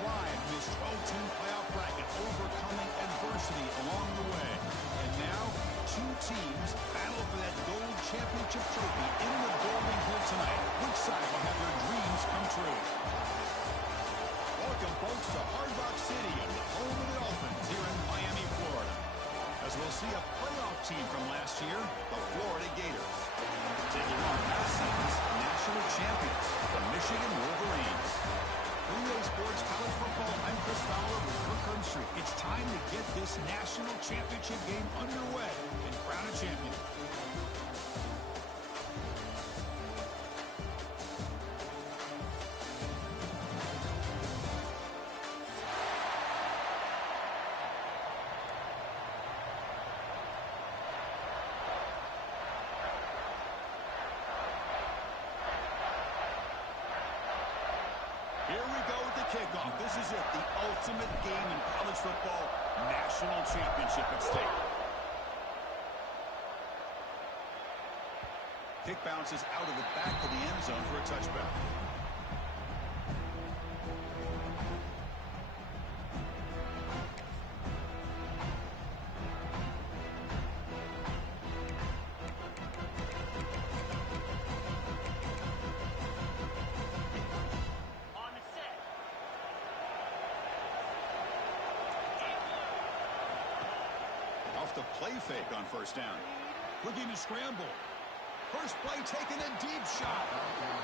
thrive in this 12-team playoff bracket, overcoming adversity along the way. And now, two teams battle for that gold championship trophy in the building here tonight. Which side will have their dreams come true? Welcome, folks, to Hard Rock Stadium, the home of the Dolphins here in Miami, Florida. As we'll see a playoff team from last year, the Florida Gators, taking on last season's national champions, the Michigan Wolverines. From EA Sports College Football, I'm Chris Fowler with Kirk Herbstreit. It's time to get this national championship game underway and crown a champion. Here we go with the kickoff. This is it, the ultimate game in college football, national championship at stake. Kick bounces out of the back of the end zone for a touchback. Off the play fake on first down. Looking to scramble. First play taken, a deep shot.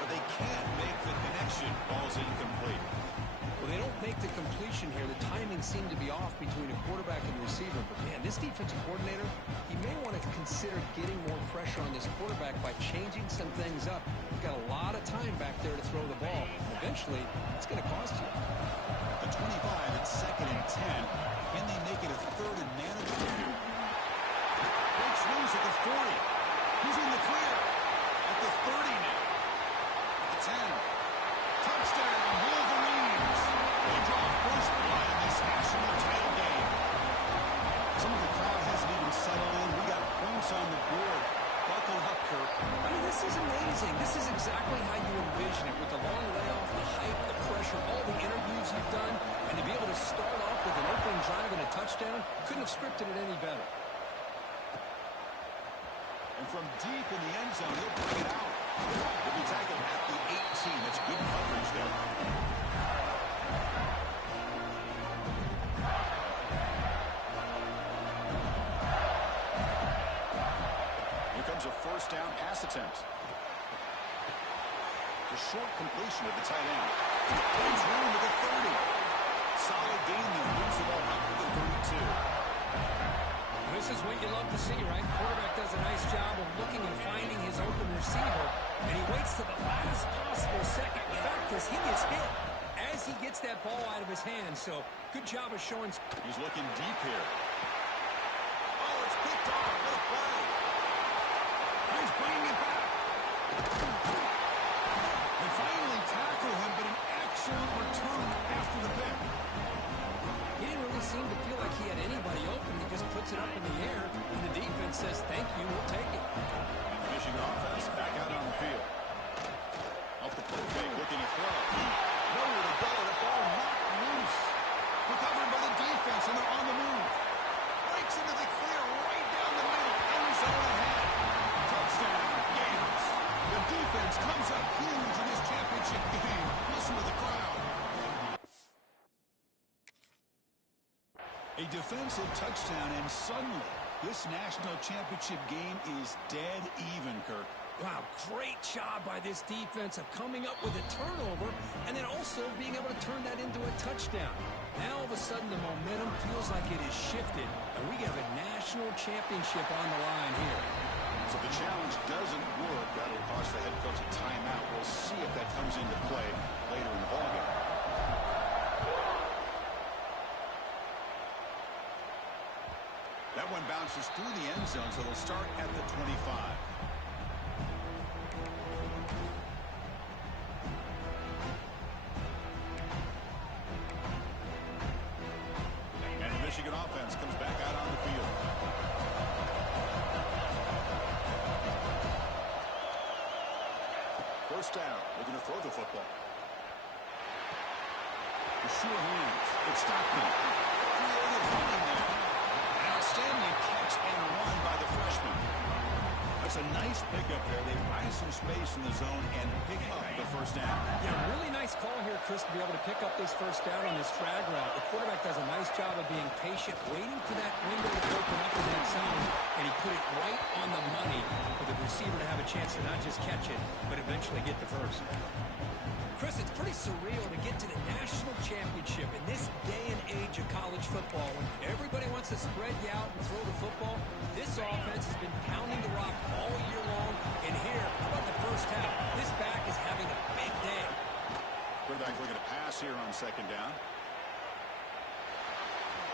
But they can't make the connection. Ball's incomplete. Well, they don't make the completion here. The timing seemed to be off between a quarterback and the receiver. But, man, this defensive coordinator, he may want to consider getting more pressure on this quarterback by changing some things up. He's got a lot of time back there to throw the ball. Eventually, it's going to cost you. The 25 at 2nd and 10. Can they make it a 3rd and manageable here? Breaks loose at the 40. He's in the clear. At the 30 now. At the 10. Touchdown, Wolverines. They draw first blood in this national title game. Some of the crowd hasn't even settled in. We got points on the board. Buckle up, Kirk. I mean, this is amazing. This is exactly how you envision it, with the long layoff, the hype, the pressure, all the interviews you've done, and to be able to start off with an opening drive and a touchdown, couldn't have scripted it any better. And from deep in the end zone, he'll bring it out. He'll be tackled at the 18. That's good coverage there. Here comes a first down pass attempt. A short completion of the tight end. Plays room to the 30. Solid gain there. Moves the ball up to the 32. This is what you love to see, right? Quarterback does a nice job of looking and finding his open receiver, and he waits to the last possible second. In fact, as he gets hit, as he gets that ball out of his hands. So, good job of showing. He's looking deep here. Oh, it's picked off. What a play. He's bringing it back. They finally tackle him, but an excellent return after the pick. He didn't really seem to feel like he had anybody open. He just puts it up in the air, and the defense says, thank you, we'll take it. Michigan offense back out on the field. Off the play fake, looking to throw. Nowhere to go, the ball knocked loose. Recovered by the defense, and they're on the move. Breaks into the clear, right down the middle. End zone ahead. Touchdown, Gators. The defense comes up huge in this championship game. Listen to the crowd. A defensive touchdown, and suddenly, this national championship game is dead even, Kirk. Wow, great job by this defense of coming up with a turnover and then also being able to turn that into a touchdown. Now, all of a sudden, the momentum feels like it has shifted, and we have a national championship on the line here. So the challenge doesn't work. That'll cost the head coach a timeout. We'll see if that comes into play later in the ballgame. That one bounces through the end zone, so they'll start at the 25. And the Michigan offense comes back out on the field. First down, looking to throw the football. Sure hands. It's Stockton. Creative running there. An outstanding catch and run by the freshman. That's a nice pickup there. They find some space in the zone and pick up the first down. Yeah, really nice call here, Chris, to be able to pick up this first down on this drag route. The quarterback does a nice job of being patient, waiting for that window to open up in that zone, and he put it right on the money for the receiver to have a chance to not just catch it, but eventually get the first. Chris, it's pretty surreal to get to the national championship in this day and age of college football when everybody wants to spread you out and throw the football. This offense has been pounding the rock all year long, and here, how about the first half? This back is having a big day. Quarterback looking to pass here on second down.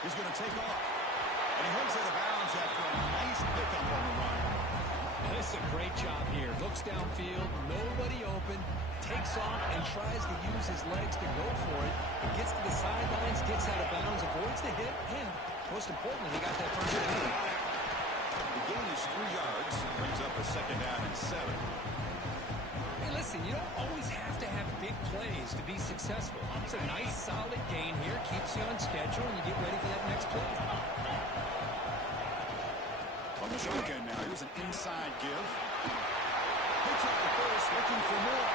He's going to take off. And he heads out of bounds after a nice pickup on the run. This is a great job here. Looks downfield, nobody open, takes off and tries to use his legs to go for it. He gets to the sidelines, gets out of bounds, avoids the hit, and most importantly, he got that first down. The gain is 3 yards. Brings up a second down and 7. Hey, listen, you don't always have to have big plays to be successful. It's a nice, solid gain here. Keeps you on schedule, and you get ready for that next play. On the shotgun now, here's an inside give. Picks up the first, looking for more.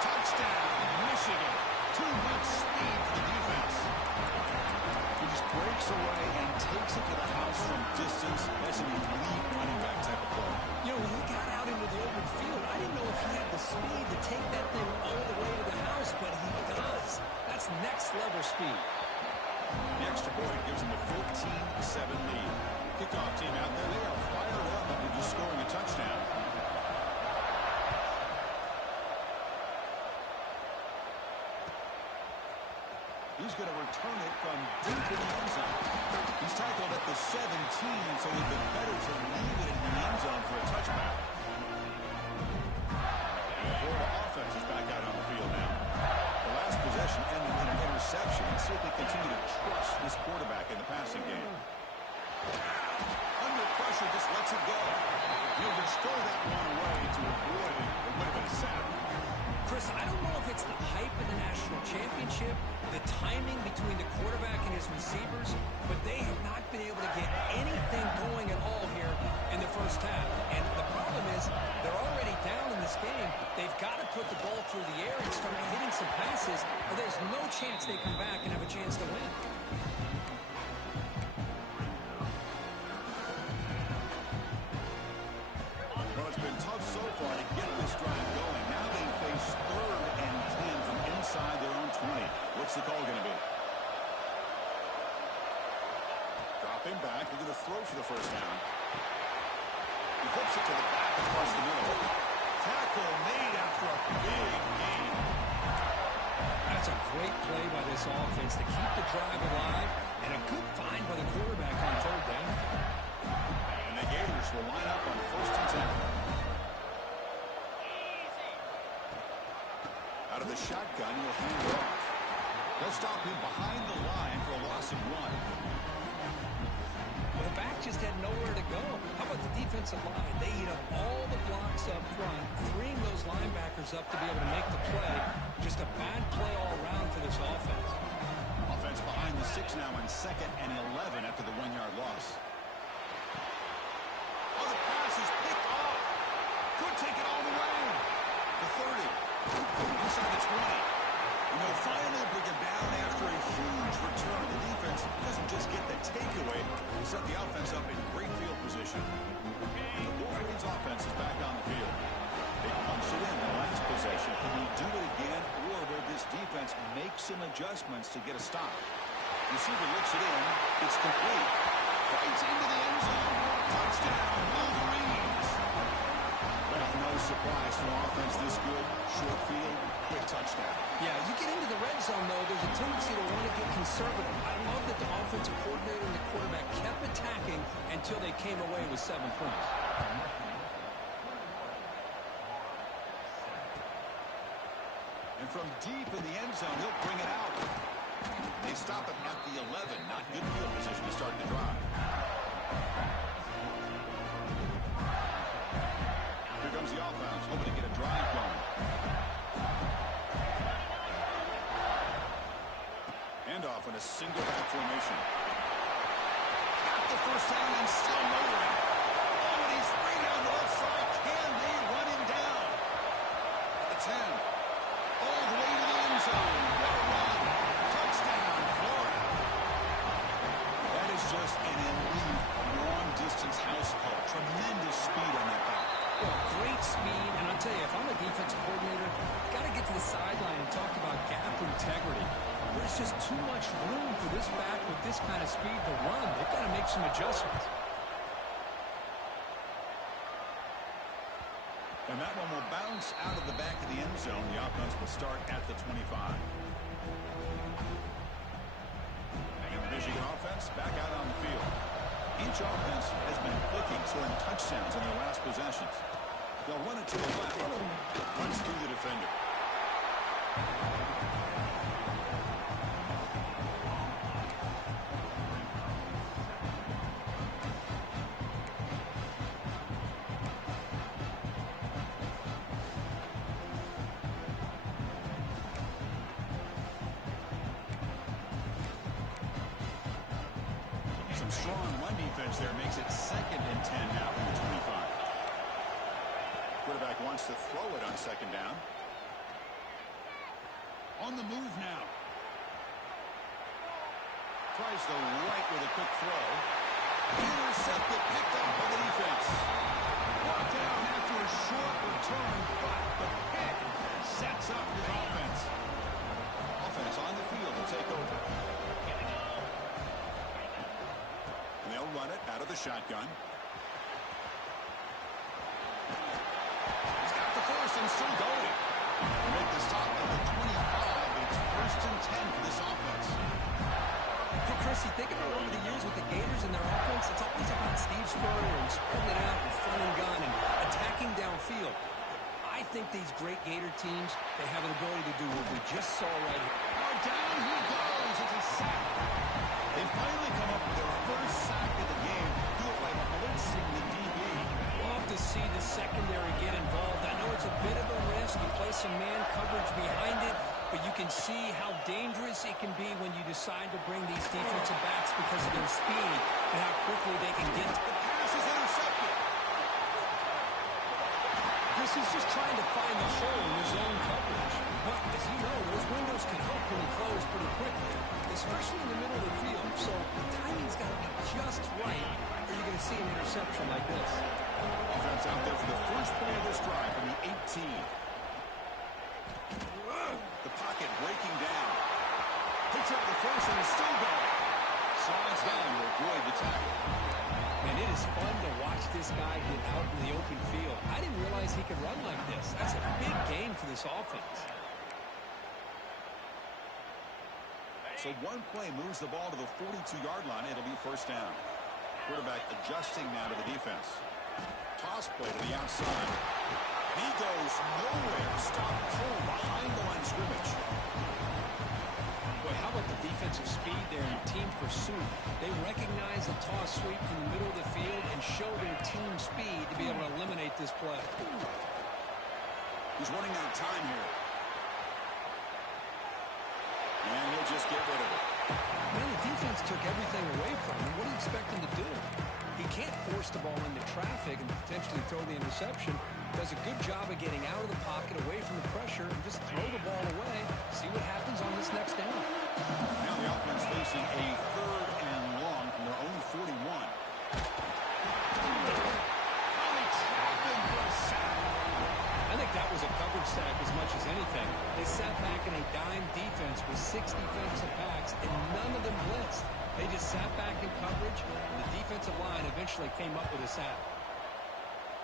Touchdown, Michigan. Too much speed for the defense. He just breaks away and takes it to the house from distance. That's an elite running back type of play. You know, when he got out into the open field, I didn't know if he had the speed to take that thing all the way to the house, but he does. That's next-level speed. The extra point gives him a 14-7 lead. Kickoff team out there, they are fired up after just scoring a touchdown. He's going to return it from deep in the end zone. He's tackled at the 17, so it'd be better to leave it in the end zone for a touchback. And the Florida offense is back out on the field now. The last possession ended in an interception. Let's see if they continue to trust this quarterback in the passing game. Under pressure, just lets it go. He'll just throw that one away to avoid it. It would have been a sack. Chris, I don't know if it's the hype of the national championship, the timing between the quarterback and his receivers, but they have not been able to get anything going at all here in the first half. And the problem is they're already down in this game. They've got to put the ball through the air and start hitting some passes, or there's no chance they come back and have a chance to win. Well, it's been tough so far to get this drive going. Now they face 3rd and 10 from inside their own 20. What's the call going to be? Dropping back. Look at the throw for the first down. He flips it to the back across the middle. Tackle made after a big gain. That's a great play by this offense to keep the drive alive, and a good find by the quarterback on 3rd down. And the Gators will line up on 1st and 10. Out of the shotgun, he'll hand it off. They'll stop him behind the line for a loss of 1. Well, the back just had nowhere to go. How about the defensive line? They eat up all the blocks up front, freeing those linebackers up to be able to make the play. Just a bad play all around for this offense. Offense behind the 6 now in 2nd and 11 after the 1-yard loss. Oh, the pass is picked off. Could take it all the way. The 30. Inside the 20. And they'll finally bring him down after a huge return. The defense doesn't just get the takeaway. They set the offense up in great field position. And the Wolverines offense is back on the field. They punched it in the last possession. Can they do it again, or will this defense make some adjustments to get a stop? Receiver looks it in. It's complete. Fights into the end zone. Touchdown, Wolverines. Well, no surprise for offense this good. Short field, quick touchdown. Yeah, you get into the red zone, though, there's a tendency to want to get conservative. I love that the offensive coordinator and the quarterback kept attacking until they came away with 7 points. And from deep in the end zone, he'll bring it out. They stop him at the 11. Not good field position to start the drive. Here comes the offense, hoping to get a drive going. Handoff in a single back formation. Got the first down and still motoring. Oh, and he's free down the left side. Can they run him down? At the 10. All the way to the end zone. What a run. Touchdown, Florida. That is just an elite long-distance house call. Tremendous speed on that back. Well, great speed, and I'll tell you, if I'm a defensive coordinator, got to get to the sideline and talk about gap integrity. There's just too much room for this back with this kind of speed to run. They've got to make some adjustments. And that one will bounce out of the back of the end zone. The offense will start at the 25. And the Michigan offense back out on the field. Each offense has been clicking, scoring touchdowns in their last possessions. They'll run it to the left. Runs through the defender. Some strong run defense there makes it 2nd and 10 now from the 25. Quarterback wants to throw it on 2nd down. On the move now. Tries the right with a quick throw. Intercepted, picked up by the defense. Brought down after a short return, but the pick sets up his offense. Offense on the field to take over. And they'll run it out of the shotgun. He's got the first and still going. They make the stop at the 25, but it's 1st and 10 for this offense. Hey, Chris, you think about over the years with the Gators and their offense, it's always about Steve Spurrier and spreading it out and front and gun and attacking downfield. I think these great Gator teams, they have an ability to do what we just saw right here. Oh, down he goes. It's a sack. They finally come up with their first sack of the game. Do it by blitzing the DB. Love to see the secondary get involved. I know it's a bit of a risk. You play some man coverage behind it, but you can see how dangerous it can be when you decide to bring these defensive backs because of their speed and how quickly they can get to The pass is intercepted. Chris is just trying to find the hole in his own coverage. But, as you know, those windows can open and close pretty quickly, especially in the middle of the field. So the timing's got to be just right, or you're going to see an interception like this. Offense out there for the first play of this drive from the 18. The pocket breaking down. Picks up the first and is still going. Slides down to avoid the tackle. And it is fun to watch this guy get out in the open field. I didn't realize he could run like this. That's a big game for this offense. So one play moves the ball to the 42-yard line. It'll be 1st down. Quarterback adjusting now to the defense. Toss play to the outside. He goes nowhere. Stop cold behind the line of scrimmage. Boy, how about the defensive speed there in team pursuit? They recognize the toss sweep from the middle of the field and show their team speed to be able to eliminate this play. He's running out of time here. And he'll just get rid of it. Man, the defense took everything away from him. What do you expect him to do? He can't force the ball into traffic and potentially throw the interception. Does a good job of getting out of the pocket, away from the pressure, and just throw the ball away. See what happens on this next down. Now the offense facing a 3rd and long from their own 41. I think that was a coverage sack as much as anything. They sat back in a dime defense with 6 defensive backs, and none of them blitzed. They just sat back in coverage, and the defensive line eventually came up with a sack.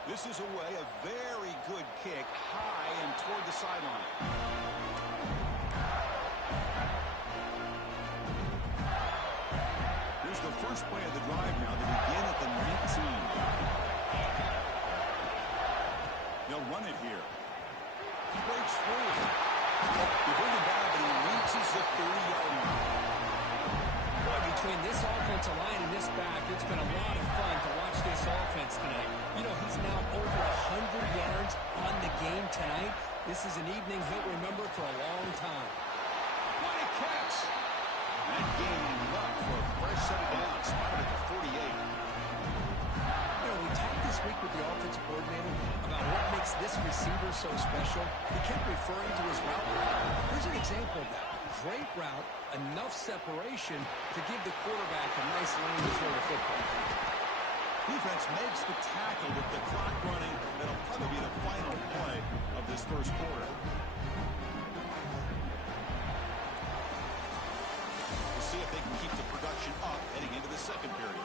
This is away, a very good kick, high and toward the sideline. Here's the first play of the drive now to begin at the 19. They'll run it here. He breaks free. They bring him down, but he reaches the 30-yard line. Boy, between this offensive line and this back, it's been a lot of fun to watch this offense tonight. You know, he's now over 100 yards on the game tonight. This is an evening he'll remember for a long time. What a catch! with the offensive coordinator about what makes this receiver so special, he kept referring to his route running. Here's an example of that. Great route, enough separation to give the quarterback a nice lane to throw the football. Defense makes the tackle with the clock running. That'll probably be the final play of this first quarter. We'll see if they can keep the production up heading into the second period.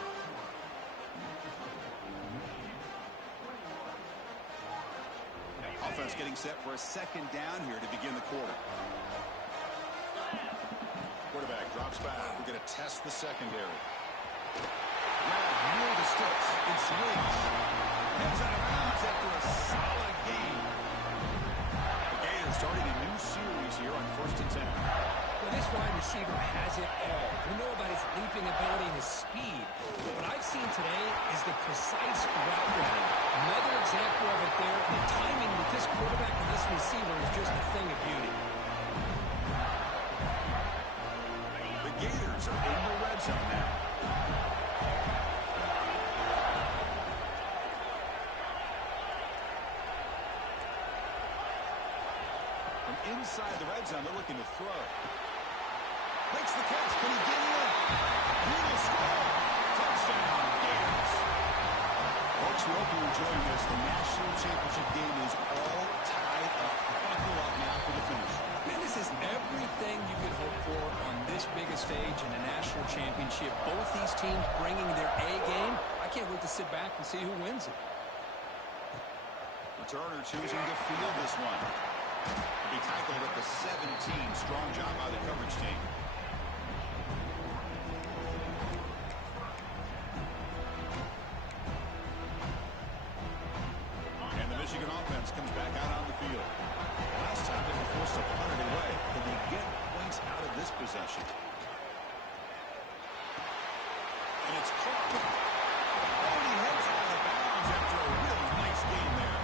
Offense getting set for a second down here to begin the quarter. Quarterback drops back. We're going to test the secondary. Near the sticks. It swings. Heads out of bounds after a solid gain. The Gators starting a new series here on 1st and 10. Well, this wide receiver has it all. We know about his leaping ability and his speed. What I've seen today is the precise route running. Another example of it there. The timing with this quarterback and this receiver is just a thing of beauty. The Gators are in the red zone now. From inside the red zone, they're looking to throw. Makes the catch. Can he get in? He will score. Touchdown, Gators. Folks, we hope you're enjoying this. The national championship game is all tied up. Buckle up now for the finish. Man, this is everything you could hope for on this biggest stage in a national championship. Both these teams bringing their A game. I can't wait to sit back and see who wins it. Turner choosing to field this one. To be tackled at the 17. Strong job by the coverage team. And the Michigan offense comes back out on the field. Last time they were forced to punt it away. Can they get points out of this possession? And it's caught. Oh, he heads out of bounds after a really nice game there.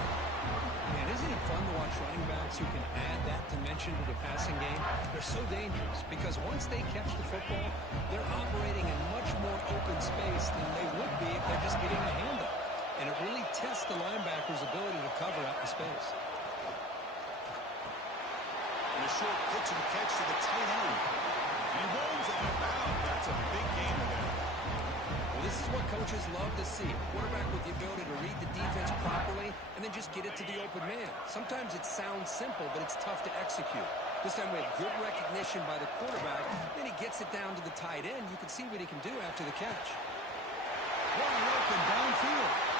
Man, isn't it fun to watch running backs who can add that dimension to the passing game? They're so dangerous because once they catch the football, they're operating in much more open space than they would be if they're just getting a handoff. And it really tests the linebacker's ability to cover out in space. And a short pitch and catch to the tight end. And he rolls out of bounds. That's a big gain there. Well, this is what coaches love to see. A quarterback with the ability to read the defense properly and then just get it to the open man. Sometimes it sounds simple, but it's tough to execute. This time we have good recognition by the quarterback. Then he gets it down to the tight end. You can see what he can do after the catch. Wide open downfield.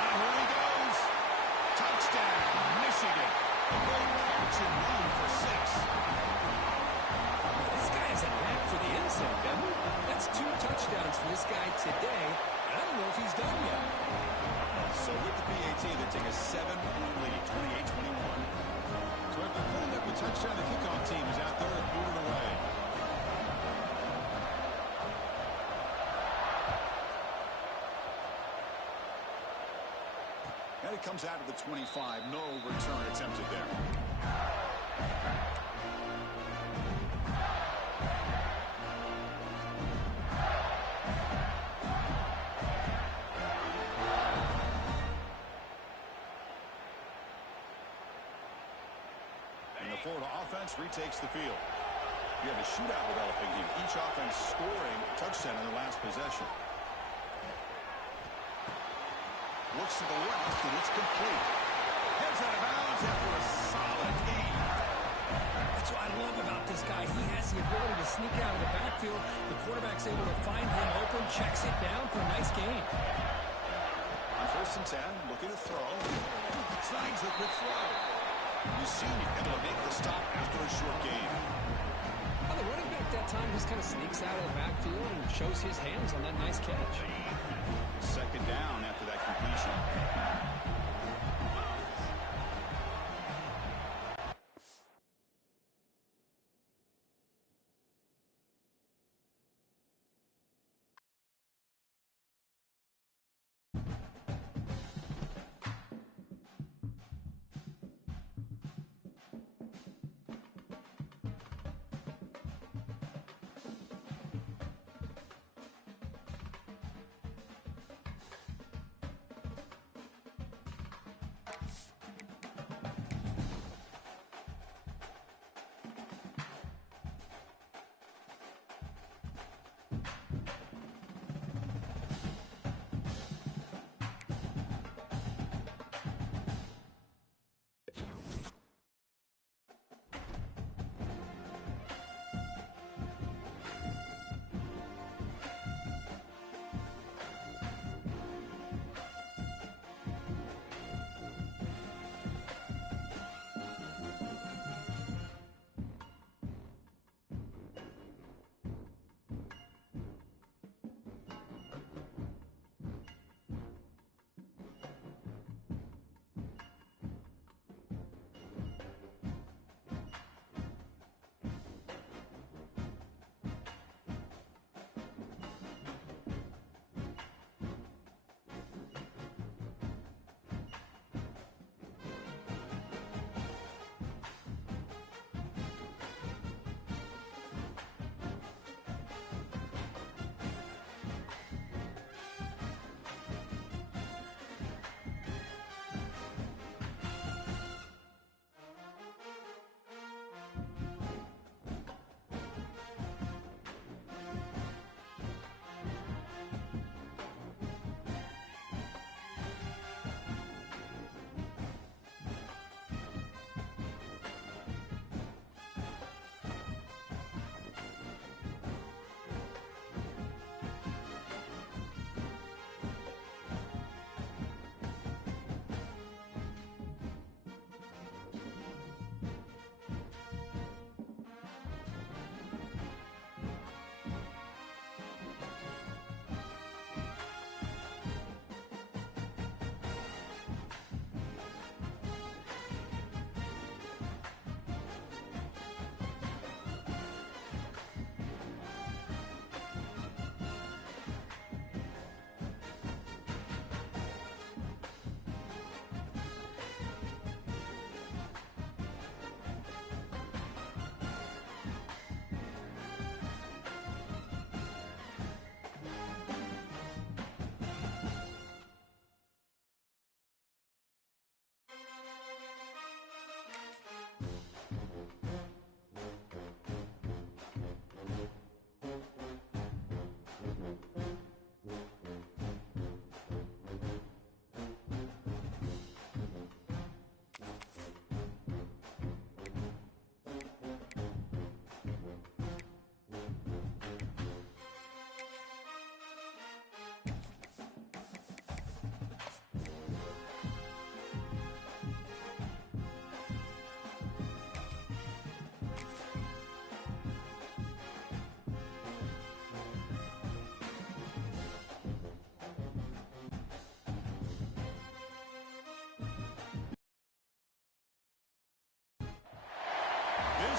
And here he goes. Touchdown, Michigan. A great catch and run for 6. This guy has a knack for the end zone, doesn't he? That's 2 touchdowns for this guy today. I don't know if he's done yet. So with the PAT, they take a 7-point lead, 28-21. So after putting up the touchdown, the kickoff team is out there and moving away. And it comes out of the 25. No return attempted there. Florida offense retakes the field. You have a shootout developing here. Each offense scoring a touchdown in their last possession. Looks to the left, and it's complete. Heads out of bounds after a solid gain. That's what I love about this guy. He has the ability to sneak out of the backfield. The quarterback's able to find him open, checks it down for a nice gain. On 1st and 10, looking to throw. Snags a quick throw. Lucini able to make the stop after a short game. Well, the running back that time just kind of sneaks out of the backfield and shows his hands on that nice catch. Second down after that completion.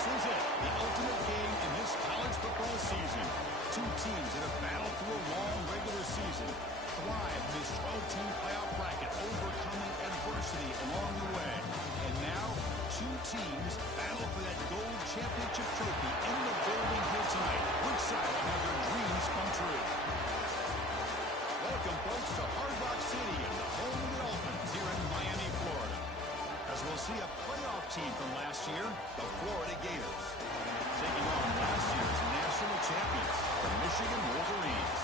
This is it, the ultimate game in this college football season. Two teams that have battled through a long regular season, thrive in this 12-team playoff bracket, overcoming adversity along the way. And now, two teams battle for that gold championship trophy in the building here tonight. Which side will have their dreams come true? Welcome, folks, to Hard Rock City and the home of the Dolphins here in Miami, Florida. As we'll see a playoff team from last year, the Florida Gators, taking on last year's national champions, the Michigan Wolverines.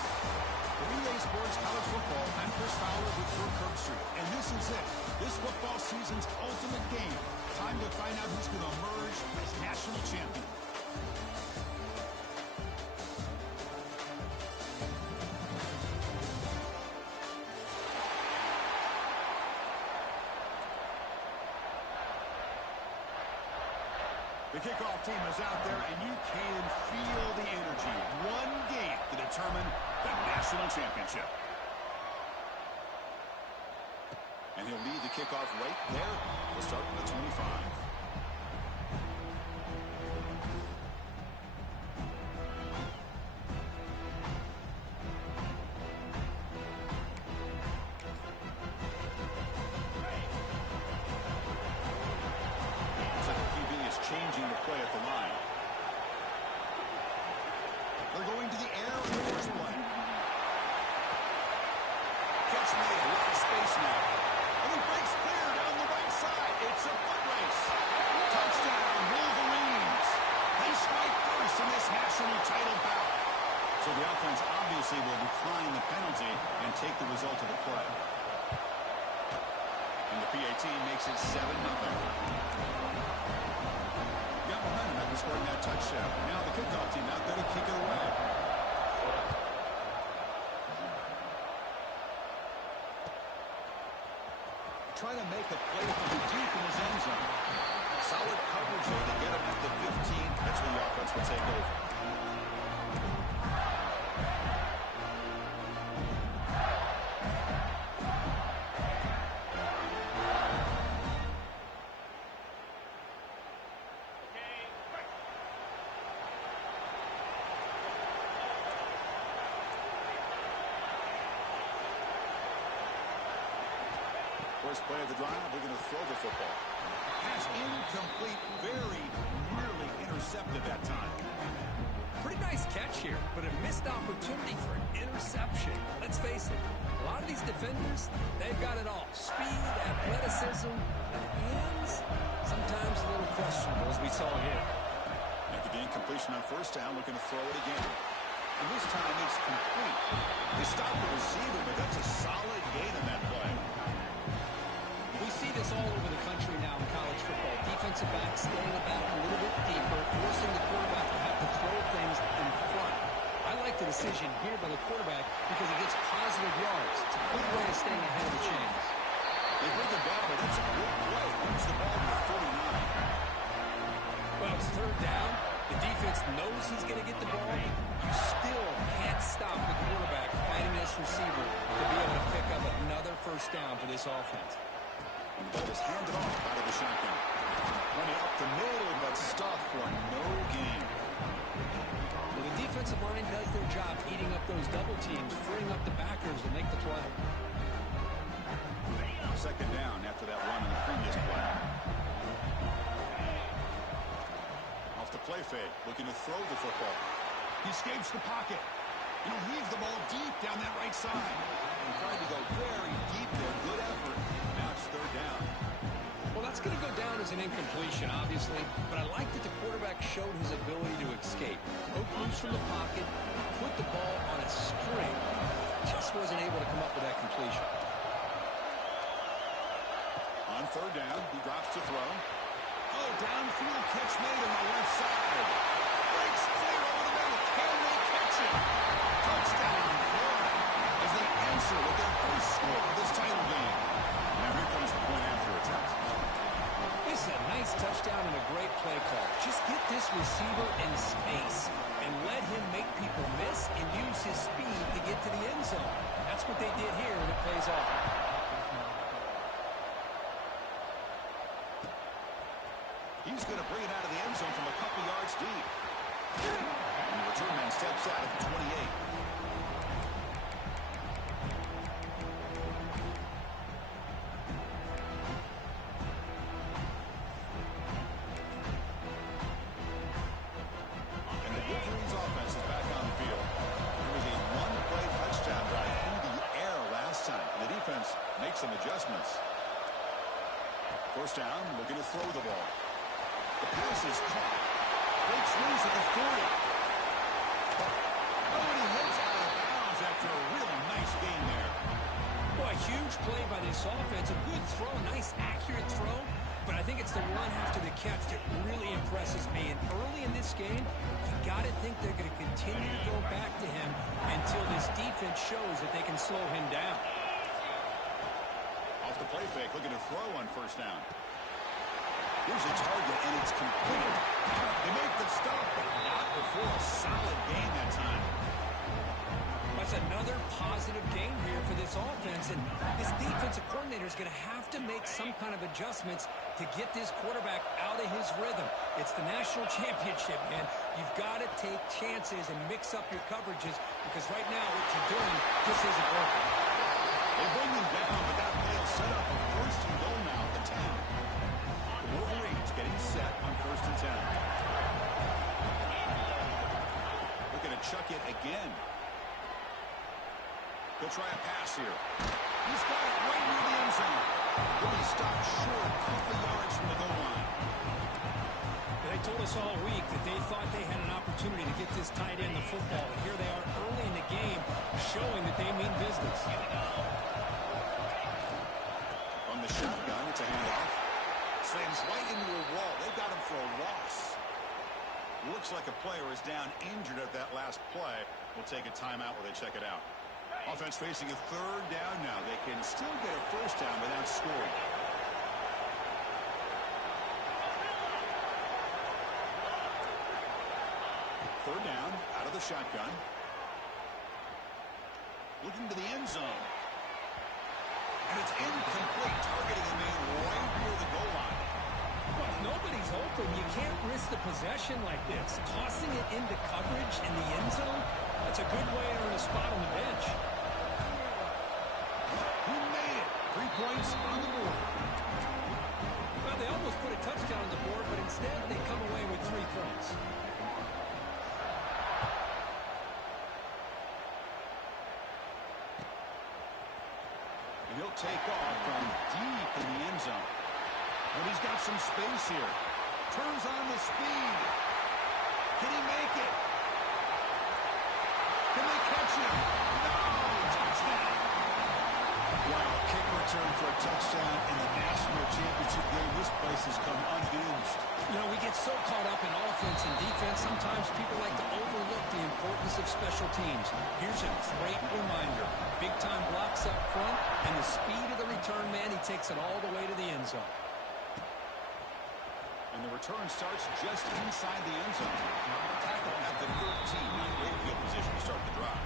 For EA Sports College Football, I'm Chris Fowler with Kirk Street, and this is it. This football season's ultimate game. Time to find out who's going to emerge as national champion. The kickoff team is out there, and you can feel the energy. One game to determine the national championship. And he'll lead the kickoff right there. We'll start with the 25. Changing the play at the line. They're going to the air on the first play. Catch made, a lot of space now. And he breaks clear down the right side. It's a foot race. Touchdown, Wolverines. They strike first in this national title bout. So the offense obviously will decline the penalty and take the result of the play. And the PAT makes it 7-0. Scoring that touchdown. Now the kickoff team out there to kick it away. Trying to make a play from the deep in his end zone. Solid coverage there to get him at the 15. That's when the offense will take over. First play of the drive, we're going to throw the football. Pass incomplete, very nearly intercepted that time. Pretty nice catch here, but a missed opportunity for an interception. Let's face it, a lot of these defenders, they've got it all. Speed, athleticism, and hands, sometimes a little questionable, as we saw here. After the incompletion on first down, looking to throw it again. And this time it's complete. They stop the receiver, but that's a solid gain in that play. We see this all over the country now in college football. Defensive backs staying back a little bit deeper, forcing the quarterback to have to throw things in front. I like the decision here by the quarterback because he gets positive yards. It's a good way of staying ahead of the chains. They bring the ball, but that's a good play. Moves the ball to the 49. Well, it's third down. The defense knows he's going to get the ball. You still can't stop the quarterback fighting this receiver to be able to pick up another first down for this offense. And the ball is handed off out of the shotgun. Running up the middle, but stopped for no gain. Well, the defensive line does their job eating up those double teams, freeing up the backers to make the play. Second down after that run in the previous play. Off the play fake, looking to throw the football. He escapes the pocket. And he'll heave the ball deep down that right side. And tried to go very deep there. Good effort. Now it's third down. Well, that's going to go down as an incompletion, obviously. But I like that the quarterback showed his ability to escape. Broke loose from the pocket, put the ball on a string. Just wasn't able to come up with that completion. On third down, he drops to throw. Oh, downfield catch made on the left side. Breaks clear over the middle. Can they catch it? Touchdown, Florida, as they answer with their first score of this title game. Now here comes the point after attempt. This is a nice touchdown and a great play call. Just get this receiver in space and let him make people miss and use his speed to get to the end zone. That's what they did here, and it pays off. He's going to bring it out of the end zone from a couple some adjustments. First down, looking to throw the ball. The pass is caught. Breaks loose at the 40. Oh, and he hits out of bounds after a really nice game there. Boy, huge play by this offense. A good throw, nice accurate throw. But I think it's the run after the catch that really impresses me. And early in this game, you got to think they're going to continue to go back to him until this defense shows that they can slow him down. Off the play fake, looking to throw on first down. Here's a target, and it's completed. They make the stop, but not before a solid game that time. That's another positive game here for this offense, and this defensive coordinator is going to have to make some kind of adjustments to get this quarterback out of his rhythm. It's the national championship, man. You've got to take chances and mix up your coverages because right now what you're doing just isn't working. They bring them down, but that play will set up a first and goal now at the 10. The Wolverines getting set on first and 10. Looking to chuck it again. He'll try a pass here. He's got it right near the end zone. He'll be stopped short a couple yards from the goal line. They told us all week that they thought they had an opportunity to get this tight end the football. And here they are early in the game showing that they mean business. On the shotgun, it's a handoff. Slams right into a wall. They got him for a loss. Looks like a player is down injured at that last play. We'll take a timeout while they check it out. Offense facing a third down now. They can still get a first down without scoring. Third down, out of the shotgun. Looking to the end zone. And it's incomplete, targeting a man right near the goal line. Well, if nobody's open, you can't risk the possession like this. Tossing it into coverage in the end zone, that's a good way to earn a spot on the bench. Who made it? 3 points on the board. Well, they almost put a touchdown on the board, but instead they come away with 3 points. And he'll take off from deep in the end zone. And he's got some space here. Turns on the speed. Can he make it? Can they catch him? No! Touchdown! Wow, kick return for a touchdown in the national championship game. This place has come unhinged. You know, we get so caught up in offense and defense, sometimes people like to overlook the importance of special teams. Here's a great reminder. Big-time blocks up front, and the speed of the return man, he takes it all the way to the end zone. And the return starts just inside the end zone. Tackle at the 13. Not great field position to start the drive.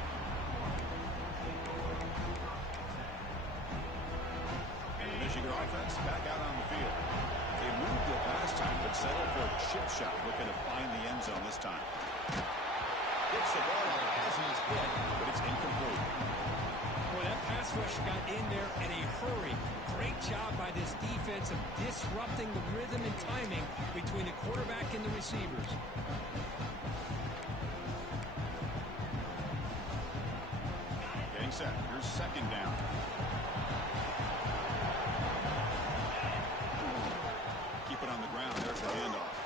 And the Michigan offense back out on the field. They moved it last time, but settled for a chip shot, looking to find the end zone this time. Gets the ball out as he's hit, but it's incomplete. Boy, that pass rush got in there in a hurry. Great job by this defense of disrupting the rhythm and timing between the quarterback and the receivers. Getting set. Here's second down. Keep it on the ground. There's the handoff.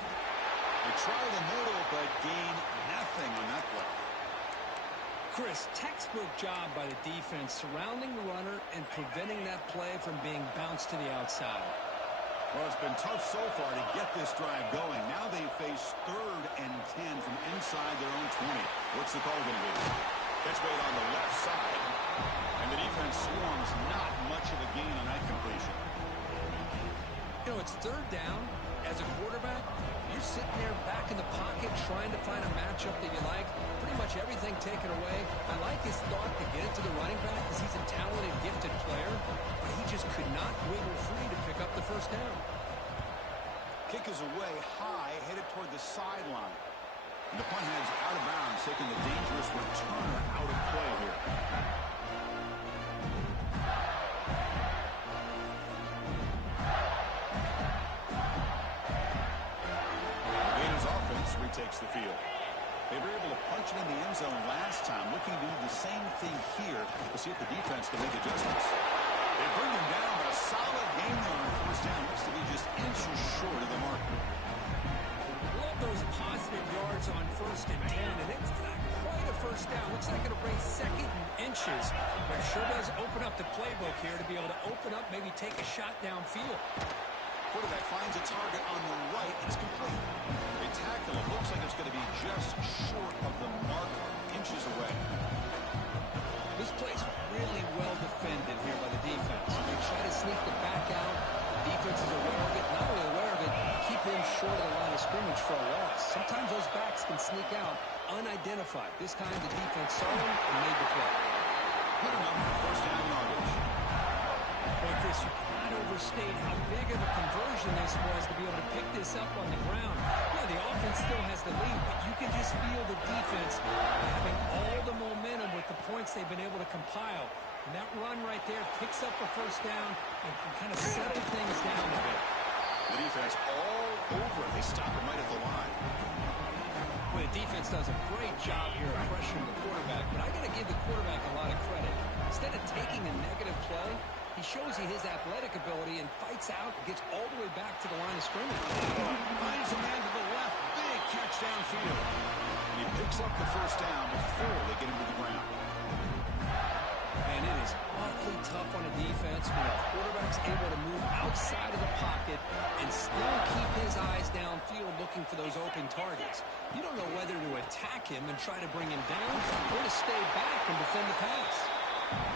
They try the middle, but gain nothing on that play. Chris, textbook job by the defense surrounding the runner and preventing that play from being bounced to the outside. Well, it's been tough so far to get this drive going. Now they face 3rd and 10 from inside their own 20. What's the call going to be? Catch made on the left side. And the defense swarms, not much of a gain on that completion. You know, it's 3rd down. As a quarterback, you're sitting there back in the pocket trying to find a matchup that you like. Pretty much everything taken away. I like his thought to get it to the running back because he's a talented, gifted player, but he just could not wiggle free to pick up the first down. Kick is away high, headed toward the sideline. And the punt heads out of bounds, taking the dangerous returner out of play here. Takes the field. They were able to punch it in the end zone last time, looking to do the same thing here. We'll see if the defense can make adjustments. They bring him down, but a solid game there on first down. Looks to be just inches short of the mark. Love those positive yards on 1st and 10, and it's not quite a first down. Looks like it'll bring 2nd and inches, but it sure does open up the playbook here to be able to open up, maybe take a shot downfield. Quarterback finds a target on the right. It's complete. They tackle him. Looks like it's going to be just short of the mark, inches away. This play's really well defended here by the defense. They try to sneak the back out. The defense is aware of it. Not only aware of it, keep him short of the line of scrimmage for a loss. Sometimes those backs can sneak out unidentified. This time the defense saw him and made the play. Good enough for first down yardage. Boy, Chris, you cannot overstate how big of a conversion this was to be able to pick this up on the ground. Yeah, the offense still has the lead, but you can just feel the defense having all the momentum with the points they've been able to compile. And that run right there picks up a first down and can kind of settle things down a bit. The defense all over it. They stop him right at the line. Well, the defense does a great job here of pressuring the quarterback, but I got to give the quarterback a lot of credit. Instead of taking a negative play, he shows you his athletic ability and fights out, gets all the way back to the line of scrimmage. Finds a man to the left. Big catch downfield. And he picks up the first down before they get him to the ground. And it is awfully tough on a defense when a quarterback's able to move outside of the pocket and still keep his eyes downfield looking for those open targets. You don't know whether to attack him and try to bring him down or to stay back and defend the pass.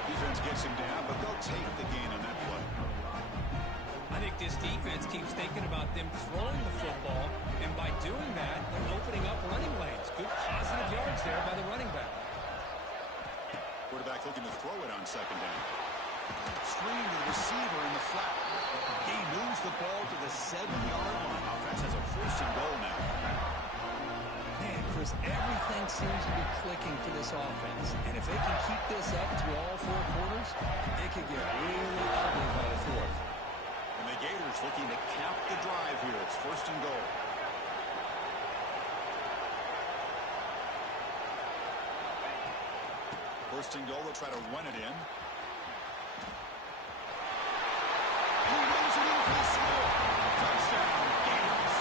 Defense gets him down, but they'll take the gain on that play. I think this defense keeps thinking about them throwing the football, and by doing that, they're opening up running lanes. Good positive yards there by the running back. Quarterback looking to throw it on second down. Screen to the receiver in the flat. He moves the ball to the 7-yard line. Offense has a first and goal now. Man, Chris, everything seems to be clicking for this offense. And if they can keep this up through all 4 quarters, it could get really ugly by the 4th. And the Gators looking to cap the drive here. It's first and goal. First and goal, they'll try to run it in. He runs it in for the score. Touchdown, Gators.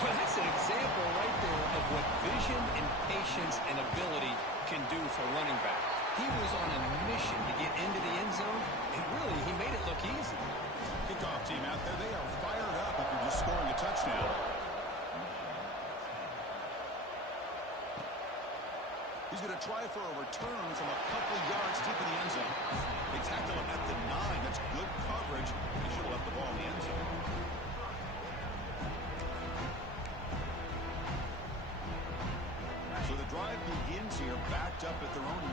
Well, that's an example right there of what vision and patience and ability can do for a running back. He was on a mission to get into the end zone, and really, he made it look easy. Kickoff team out there, they are fired up after just scoring a touchdown. He's going to try for a return from a couple yards deep in the end zone. They tackle him at the 9. That's good coverage. He should have left the ball in the end zone. So the drive begins here, backed up at their own 9.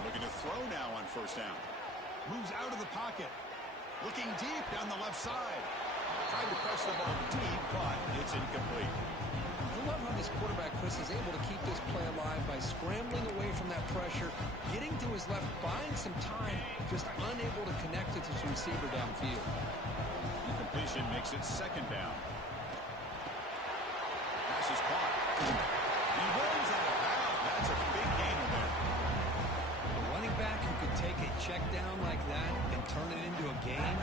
And looking to throw now on first down. Moves out of the pocket. Looking deep down the left side. Tried to press the ball deep, but it's incomplete. I love how this quarterback, Chris, is able to keep this play alive by scrambling away from that pressure, getting to his left, buying some time, just unable to connect it to his receiver downfield. Incompletion makes it second down. Pass is caught. He runs out of bounds. That's a big gain in there. A running back who could take a check down like that and turn it into a game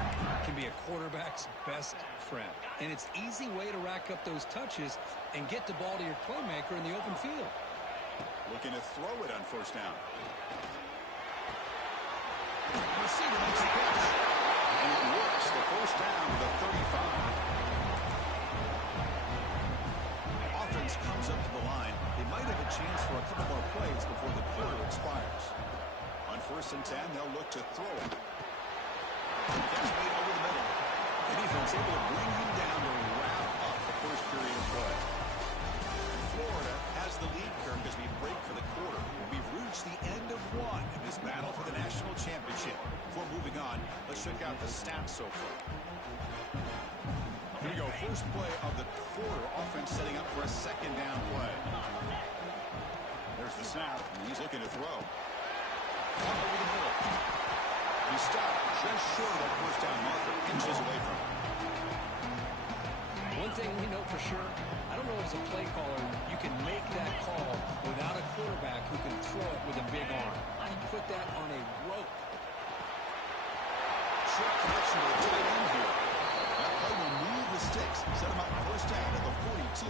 can be a quarterback's best friend. And it's an easy way to rack up those touches and get the ball to your playmaker in the open field. Looking to throw it on first down. Receiver makes a catch. And it works. The first down to the 35. Offense comes up to the line. They might have a chance for a couple more plays before the quarter expires. On first and 10, they'll look to throw it. Gets made over the middle. The defense able to bring him down to wrap up the first period of play. Florida has the lead curve as we break for the quarter. We've reached the end of one in this battle for the national championship. Before moving on, let's check out the stats so far. Here we go. First play of the quarter. Offense setting up for a second down play. There's the snap, and he's looking to throw. Off over the middle. He stopped just short of that first down marker, inches away from him. One thing we know for sure, I don't know as a play caller, you can make that call without a quarterback who can throw it with a big arm. He put that on a rope. Short connection to the tight end here. That play will move the sticks. Set him up first down at the 42.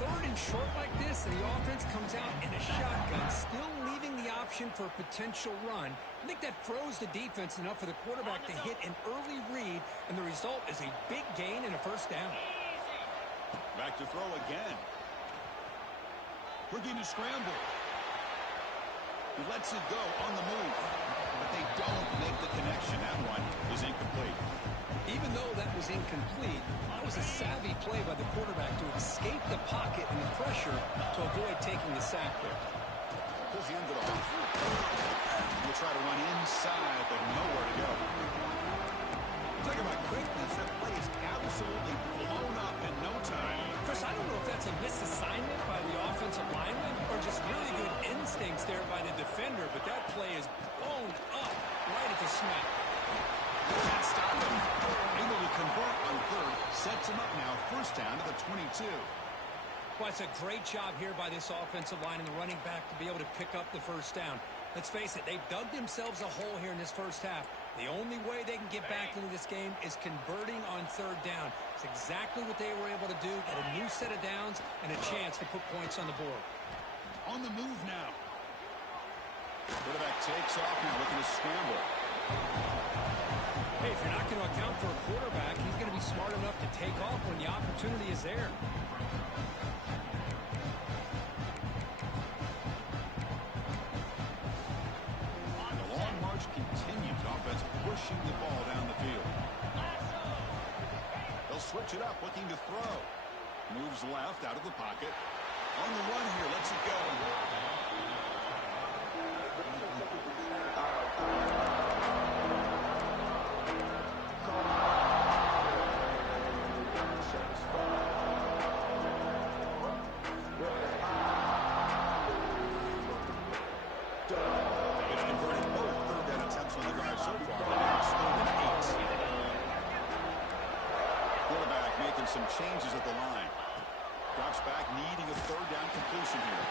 Third and short like this, and the offense comes out in a shotgun, still leaving the option for a potential run. I think that throws the defense enough for the quarterback to hit an early read, and the result is a big gain and a first down. Back to throw again. Looking to scramble. He lets it go on the move, but they don't make the connection. That one is incomplete. Even though that was incomplete, that was a savvy play by the quarterback to escape the pocket and the pressure to avoid taking the sack there. Pulls the end of it off. We'll try to run inside, but nowhere to go. Talking about quickness, that play is absolutely blown up in no time. Chris, I don't know if that's a misassignment by the offensive lineman or just really good instincts there by the defender, but that play is blown up right at the snap. Can't stop him. Able to convert on third. Sets him up now. First down to the 22. Well, it's a great job here by this offensive line and the running back to be able to pick up the first down. Let's face it, they've dug themselves a hole here in this first half. The only way they can get back into this game is converting on third down. It's exactly what they were able to do. Get a new set of downs and a chance to put points on the board. On the move now. Quarterback takes off now, looking to scramble. Hey, if you're not going to account for a quarterback, he's going to be smart enough to take off when the opportunity is there. The long march continues. Offense pushing the ball down the field. They'll switch it up, looking to throw. Moves left, out of the pocket. On the run here, lets it go. Some changes at the line. Drops back, needing a third down completion here.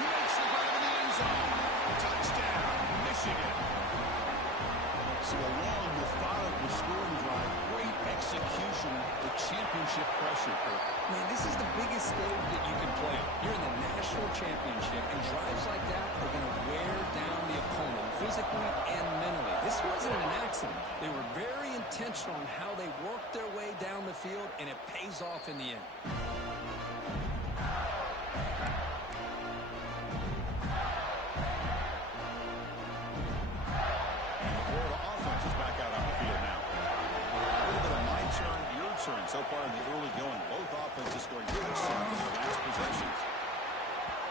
He makes the grab in the end zone. Touchdown, Michigan. So a long, methodical scoring drive. Great execution. The championship pressure, Kirk. Man, this is the biggest stage that you can play. You're in the national championship, and drives like that are going to wear down the opponent physically and mentally. This wasn't an accident. They were very intentional on how they worked their way down the field, and it pays off in the end. So far in the early going, both offenses scoring touchdowns in their last possessions.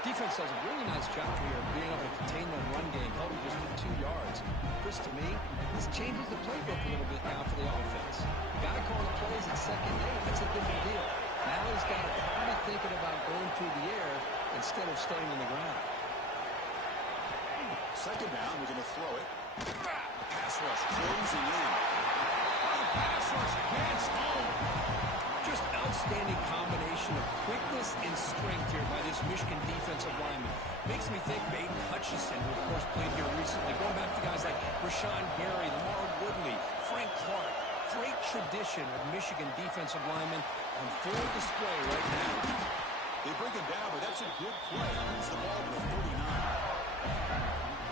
Defense does a really nice job here of being able to contain the run game, held it just for 2 yards. Chris, to me, this changes the playbook a little bit now for the offense. The guy calling the plays at second down, that's a different deal. Now he's got to probably thinking about going through the air instead of staying on the ground. Second down, we're going to throw it. Pass rush closing in. Pass rush gets home. Just outstanding combination of quickness and strength here by this Michigan defensive lineman. Makes me think of Aiden Hutchinson, who of course played here recently. Going back to guys like Rashawn Gary, Lamar Woodley, Frank Clark. Great tradition of Michigan defensive linemen on full display right now. They bring him down, but that's a good play. Moves the ball to the 39.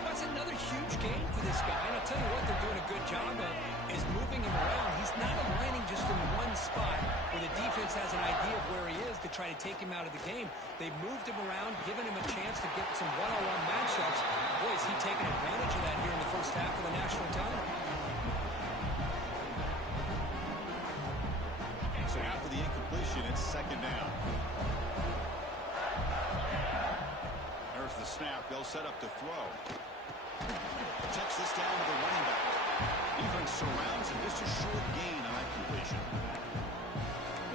That's another huge game for this guy. And I'll tell you what they're doing a good job of is moving him around. He's not aligning just in one spot where the defense has an idea of where he is to try to take him out of the game. They've moved him around, given him a chance to get some one-on-one matchups. Boy, is he taking advantage of that here in the first half of the national title. So after the incompletion, it's second down. There's the snap. They'll set up to throw. Checks this down to the running back. Defense surrounds him. Just a short gain on that completion.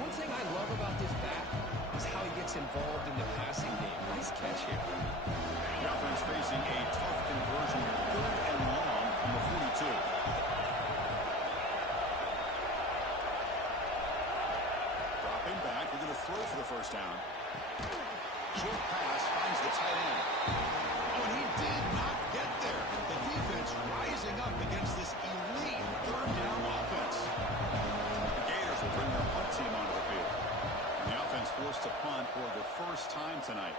One thing I love about this back is how he gets involved in the passing game. Nice catch here. The offense facing a tough conversion here. Third and long from the 42. Dropping back. We're going to throw for the first down. Short pass finds the tight end. Oh, and he did not get there. The defense rising up against this elite third down offense. The Gators will bring their punt team onto the field. And the offense forced to punt for the first time tonight.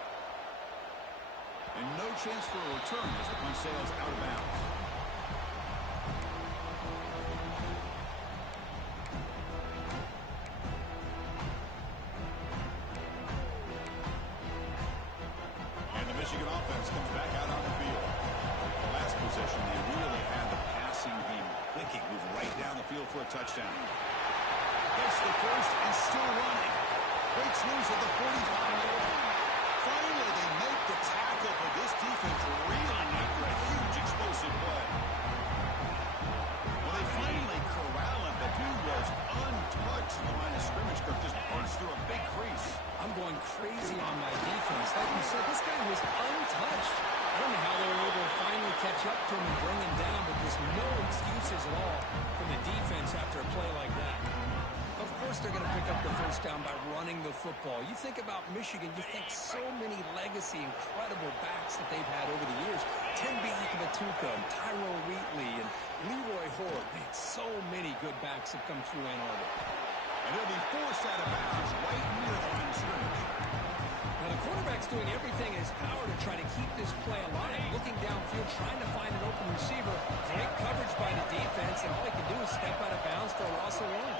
And no chance for a return as the punt sails out of bounds. And the Michigan offense comes back out on the field. The last possession, they really had the passing game clicking. Move right down the field for a touchdown. Gets the first and still running. Breaks loose at the 45. Finally, they make the tackle, but this defense reeling after a huge explosive play. Well, they finally corral him, but dude was untouched in the line of scrimmage. Kirk just burst through a big crease. I'm going crazy on my defense. Like you said, this guy was untouched. I don't know how they were able to finally catch up to him and bring him down, but there's no excuses at all from the defense after a play like that. Of course they're going to pick up the first down by running the football. You think about Michigan, you think so many legacy, incredible backs that they've had over the years. Tembi Akabatuka, Tyrone Wheatley, and Leroy Horde. Man, so many good backs have come through Ann Arbor. And he'll be forced out of bounds right near the line of scrimmage. Now the quarterback's doing everything in his power to try to keep this play alive. Looking downfield, trying to find an open receiver. Great coverage by the defense, and all he can do is step out of bounds for a loss of one.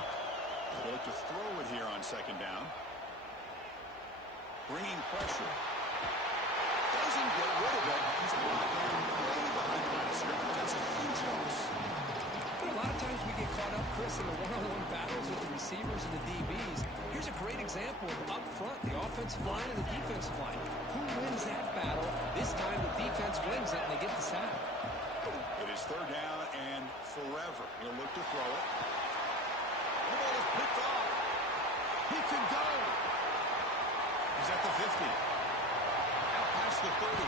They look to throw it here on second down. Bringing pressure. Doesn't get rid of it. He's brought down way behind the line of scrimmage. That's a huge loss. A lot of times we get caught up, Chris, in the one-on-one battles with the receivers and the DBs. Here's a great example of up front, the offensive line and the defensive line. Who wins that battle? This time the defense wins it, and they get the sack. It is third down and forever. He'll look to throw it. The ball is picked off. He can go. He's at the 50. Out past the 30.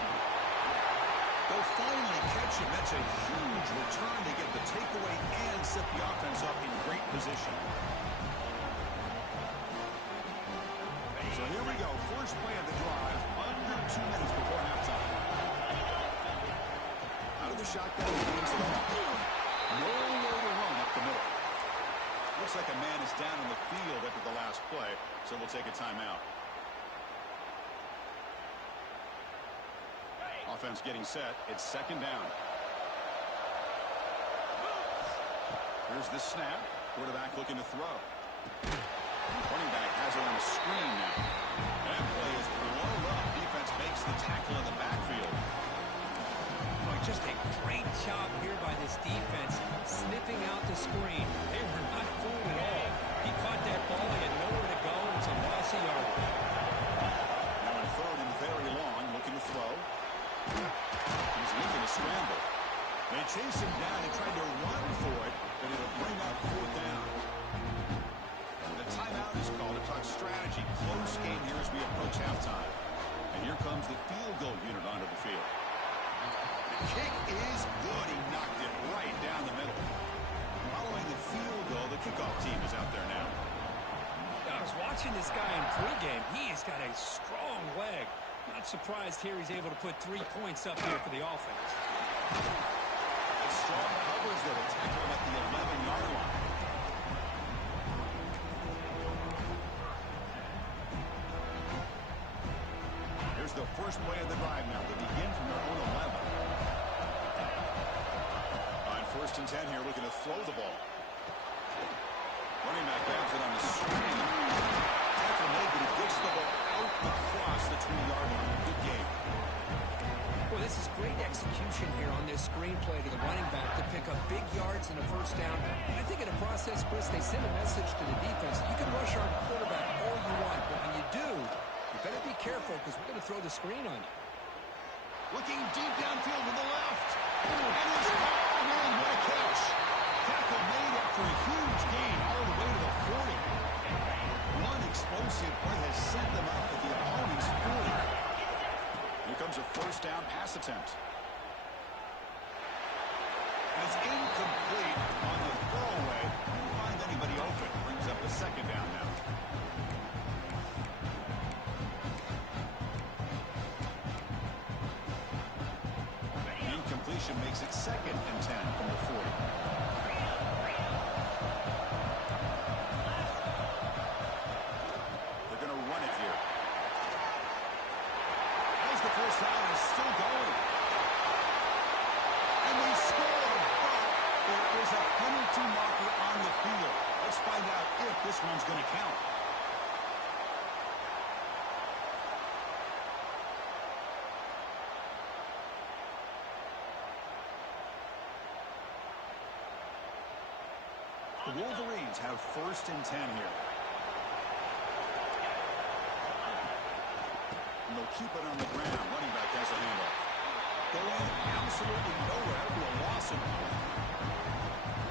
They'll finally catch him. That's a huge return to get the takeaway and set the offense up in great position. So here we go. First play of the drive. Under 2 minutes before halftime. Out of the shotgun. Nowhere to run up the middle. Looks like a man is down on the field after the last play, so we'll take a timeout. Offense getting set. It's second down. Here's the snap. Quarterback looking to throw. Running back has it on a screen now. That play is blown up. Defense makes the tackle in the backfield. Boy, just a great job here by this defense, sniffing out the screen. They were not fooled at all. He caught that ball. He had nowhere to go, and it's a loss of yardage. Now in third and very long, looking to throw. He's looking to scramble. They chased him down and tried to run for it, but it'll bring up fourth down. The timeout is called to talk strategy. Close game here as we approach halftime. And here comes the field goal unit onto the field. The kick is good. He knocked it right down the middle. Following the field goal, the kickoff team is out there now. I was watching this guy in pregame. He's got a strong leg. Not surprised here he's able to put 3 points up here for the offense. Strong covers that will tackle him at the 11-yard line. Here's the first play of the drive now. They begin from their own 11. On first and 10 here, looking to throw the ball. Running back grabs it on the screen. Tackle made, but he gets the ball out across the 20-yard line. Good game. Well, this is great execution here on this screenplay to the running back to pick up big yards and a first down. I think in the process, Chris, they send a message to the defense. You can rush our quarterback all you want, but when you do, you better be careful because we're going to throw the screen on you. Looking deep downfield to the left. And it's caught. Man, what a catch. Tackle made after a huge gain all the way to the 40. One explosive play has sent them out to the opponent's 40. Here comes a first down pass attempt. And it's incomplete on the throwaway. Couldn't find anybody open. Brings up the second down now. completion makes it 2nd and 10 from the 40. They're going to run it here. As the first down is still going. And they score, but there is a penalty marker on the field. Let's find out if this one's going to count. The Wolverines have 1st and 10 here. And they'll keep it on the ground. Running back has a handoff. Going absolutely nowhere. That'll be a loss of power.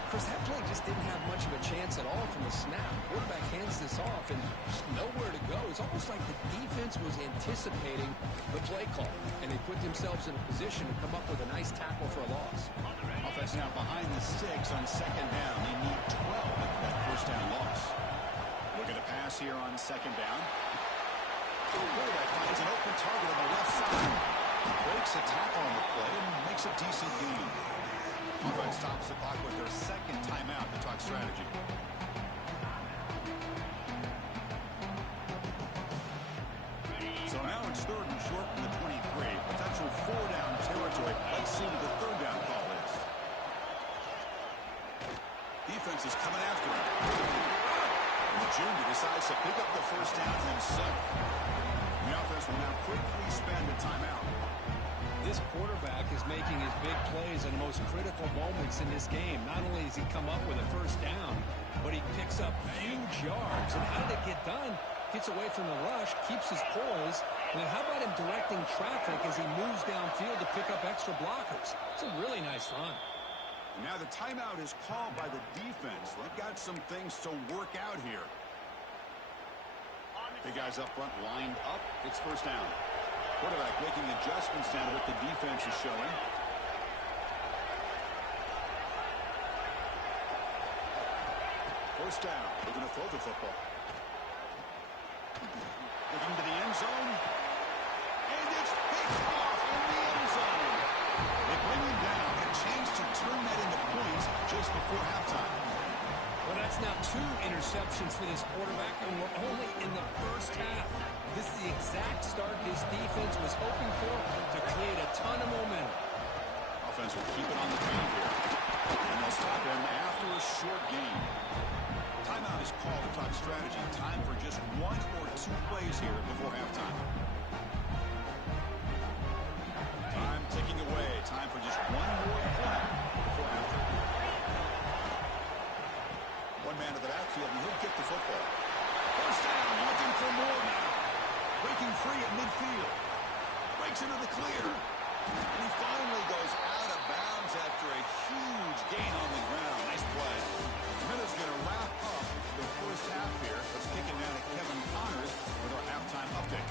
Chris, that play just didn't have much of a chance at all from the snap. Quarterback hands this off and just nowhere to go. It's almost like the defense was anticipating the play call, and they put themselves in a position to come up with a nice tackle for a loss. Offense now behind the sticks on 2nd down. They need 12 after that first down loss. Looking to pass here on 2nd down. The quarterback finds an open target on the left side. Breaks a tackle on the play and makes a decent gain. Offense stops the clock with their 2nd timeout to talk strategy. So now it's 3rd and short from the 23. Potential 4-down territory. Let's see what the 3rd down call is. Defense is coming after him. And the junior decides to pick up the first down himself. The offense will now quickly spend a timeout. This quarterback is making his big plays in the most critical moments in this game. Not only does he come up with a first down, but he picks up huge yards. And how did it get done? Gets away from the rush, keeps his poise. And then how about him directing traffic as he moves downfield to pick up extra blockers? It's a really nice run. And now the timeout is called by the defense. They've got some things to work out here. The guys up front lined up. It's first down. Quarterback making adjustments down to what the defense is showing. First down. They're going to throw the football. Looking to the end zone. And it's picked off in the end zone. They bring him down. A chance to turn that into points just before halftime. Well, that's now 2 interceptions for this quarterback, and we're only in the first half. This is the exact start this defense was hoping for to create a ton of momentum. Offense will keep it on the field here. And they'll stop him after a short game. Timeout is called to talk strategy. Time for just 1 or 2 plays here before halftime. Time ticking away. Time for just 1 more play before halftime. One man to the backfield, and he'll get the football. First down, looking for more now. Breaking free at midfield. Breaks into the clear. And he finally goes out of bounds after a huge gain on the ground. Nice play. Minutes going to wrap up the first half here. Let's kick it down to Kevin Connors with our halftime update.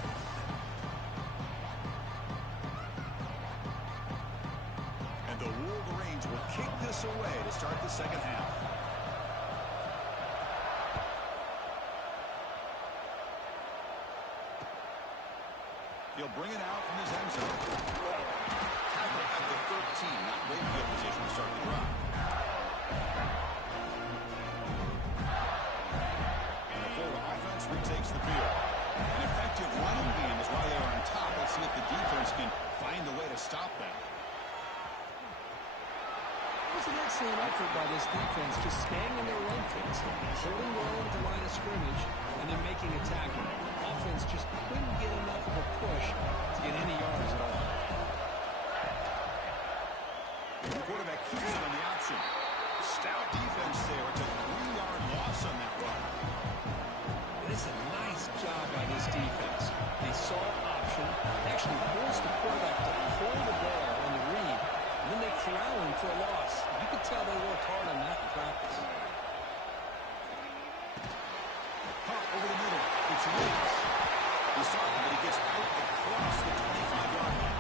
And the Wolverines will kick this away to start the second half. He'll bring it out from his end zone. Tackle at the 13, not great field position to start the drive. And the Florida offense retakes the field. An effective running game is why they are on top. Let's see if the defense can find a way to stop that. It was an excellent effort by this defense, just staying in their run fence, holding well into the line of scrimmage, and then making a tackle. Offense just couldn't get enough of a push to get any yards at all. The quarterback keeps it on the option. Stout defense there. It's a 3-yard loss on that run. It is a nice job by this defense. They saw option, actually forced the quarterback to pull the ball on the read, and then they corral him for a loss. You could tell they worked hard on that in practice. Caught over the middle. It's Williams. He's talking, but he gets out across the 25-yard line.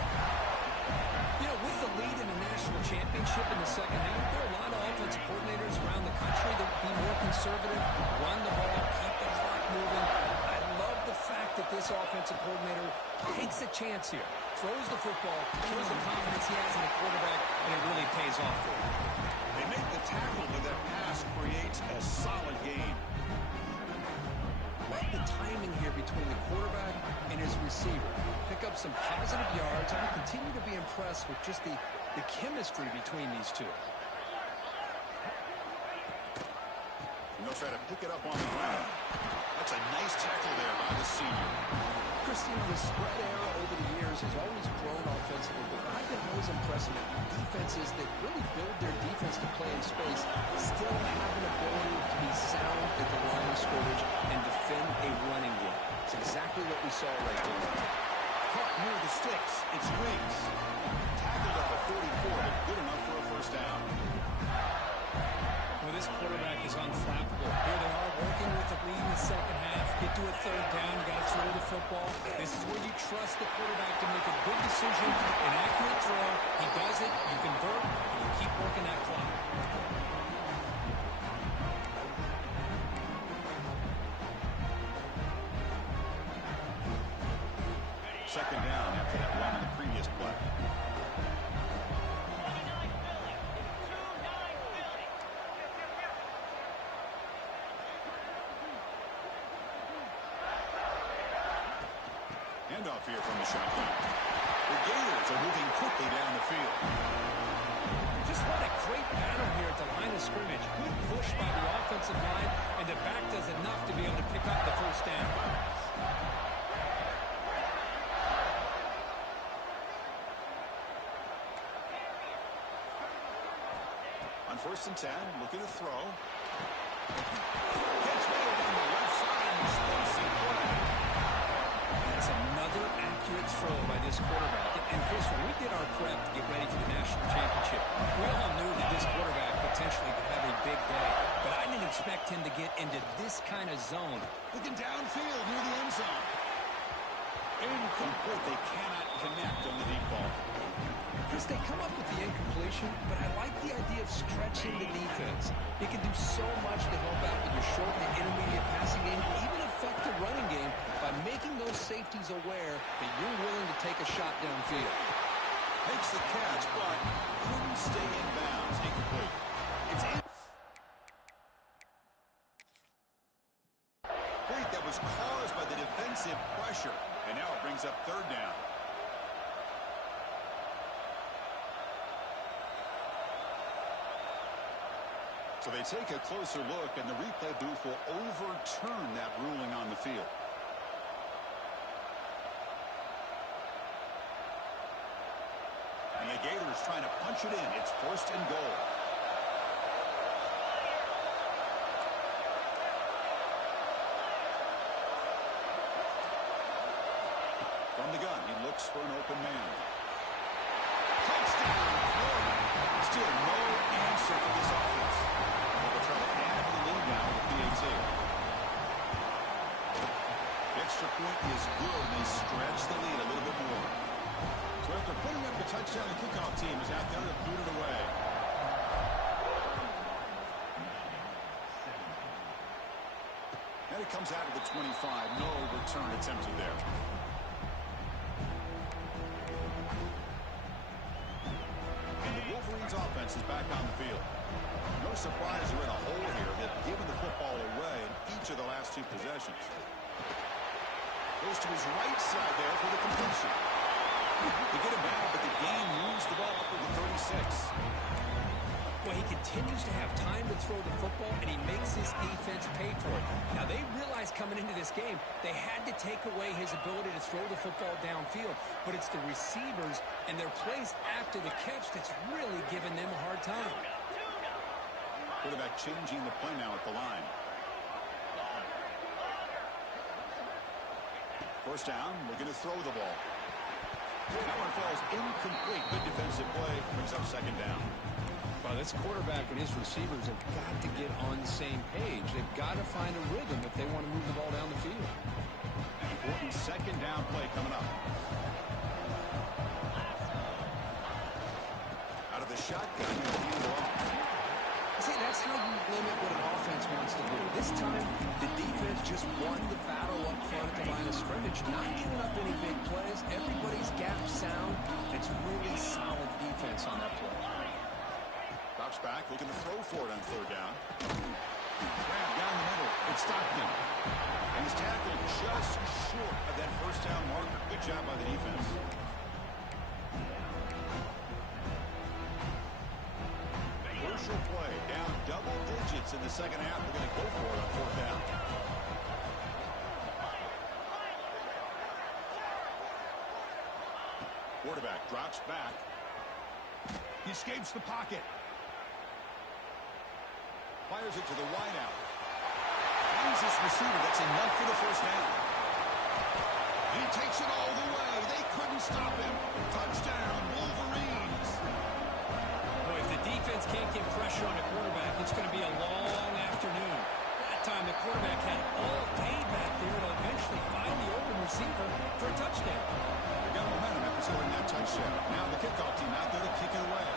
You know, with the lead in the national championship in the second half, there are a lot of offensive coordinators around the country that would be more conservative, run the ball, keep the clock moving. I love the fact that that this offensive coordinator takes a chance here. Throws the football, shows the confidence he has in the quarterback, and it really pays off for him. They make the tackle, but that pass creates a solid gain. Like the timing here between the quarterback and his receiver. Pick up some positive yards. I continue to be impressed with just the chemistry between these two. And they'll try to pick it up on the ground. That's a nice tackle there by the senior. Christian, the spread era over the years has always grown offensively, but I've been always impressed with defenses that really build their defense to play in space, still have an ability to be sound at the line of scrimmage and defend a running game. It's exactly what we saw right there. Caught near the sticks. It's Riggs. Tackled at the 44, but good enough for a first down. Well, this quarterback is unflappable. Here they are working with the lead in the second half. Get to a third down. You got to throw the football. This is where you trust the quarterback to make a good decision, an accurate throw. He does it. You convert, and you keep working that clock. Second down after that run in the previous play. Handoff here from the shotgun. The Gators are moving quickly down the field. Just what a great battle here at the line of scrimmage. Good push by the offensive line, and the back does enough to be able to pick up the first down. On 1st and 10, looking to throw. Gets nailed on the left side. Explosive play. That's another accurate throw by this quarterback. And Chris, when we did our prep to get ready for the national championship, we all knew that this quarterback potentially could have a big day. But I didn't expect him to get into this kind of zone. Looking downfield near the end zone. Incomplete. They cannot connect on the deep ball. Chris, they come up with the incompletion, but I like the idea of stretching the defense. It can do so much to help out with your short and intermediate passing game, even affect the running game by making those safeties aware that you're willing to take a shot downfield. Makes the catch, but couldn't stay in bounds. Incomplete. It's incomplete. That was caused by the defensive pressure, and now it brings up third down. So they take a closer look, and the replay booth will overturn that ruling on the field. And the Gators trying to punch it in. It's 1st and goal. From the gun, he looks for an open man. Touchdown, Florida. Still no answer for this offense. They'll try to add to the lead now with PAT. Extra point is good. They stretch the lead a little bit more. So after putting up the touchdown, the kickoff team is out there to boot it away. And it comes out of the 25. No return attempted there. And the Wolverines offense is back on the field. No surprise they're in a hole here. They've given the football away in each of the last 2 possessions. Goes to his right side there for the completion. They get him down, but the game moves the ball up to the 36. Well, he continues to have time to throw the football, and he makes his defense pay for it. Now, they realized coming into this game they had to take away his ability to throw the football downfield, but it's the receivers and their plays after the catch that's really giving them a hard time. Quarterback changing the play now at the line. First down, looking to throw the ball. That one falls incomplete. Good defensive play, brings up second down. Well, this quarterback and his receivers have got to get on the same page. They've got to find a rhythm if they want to move the ball down the field. An important second down play coming up. Out of the shotgun, he'll hand it off. See, that's how you limit what an offense wants to do. This time, the defense just won the battle up front at the line of scrimmage, not giving up any big plays. Everybody's gap sound. It's really solid defense on that play. Drops back, looking to throw for it on third down. Grab down the middle. It's Stockton. And he's tackled just short of that first down marker. Good job by the defense. Crucial play. Down double digits in the second half. They're going to go for it on fourth down. Quarterback drops back. He escapes the pocket. Fires it to the wideout. Finds this receiver. That's enough for the first down. He takes it all the way. They couldn't stop him. Touchdown, Wolverines. Boy, if the defense can't get pressure on a quarterback, it's going to be a long afternoon. That time, the quarterback had all day back there to eventually find the open receiver for a touchdown. They got momentum after scoring that touchdown. Now the kickoff team out there to kick it away.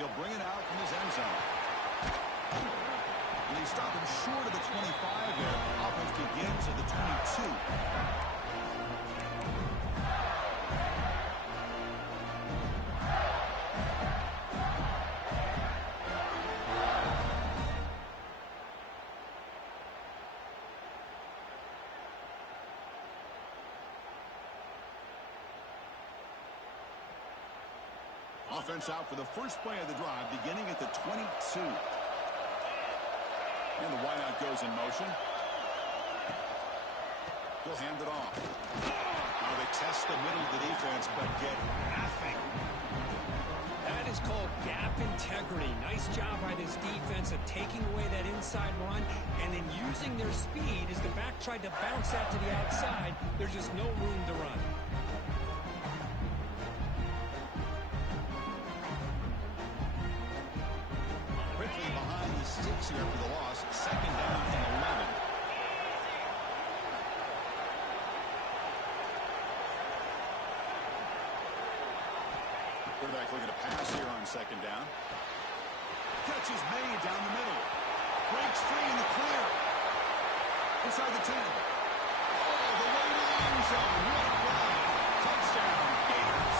He'll bring it out from his end zone. And he stopped him short of the 25 there. Offense begins at the 22. Offense out for the first play of the drive, beginning at the 22. And the wideout goes in motion. He'll hand it off. Now they test the middle of the defense, but get nothing. That is called gap integrity. Nice job by this defense of taking away that inside run and then using their speed as the back tried to bounce that to the outside. There's just no room to run. Sticks here for the loss. Second down and 11. Quarterback looking to pass here on second down. Catch is made down the middle. Breaks free in the clear. Inside the 10. All the way to the end zone. What a play. Touchdown, Gators.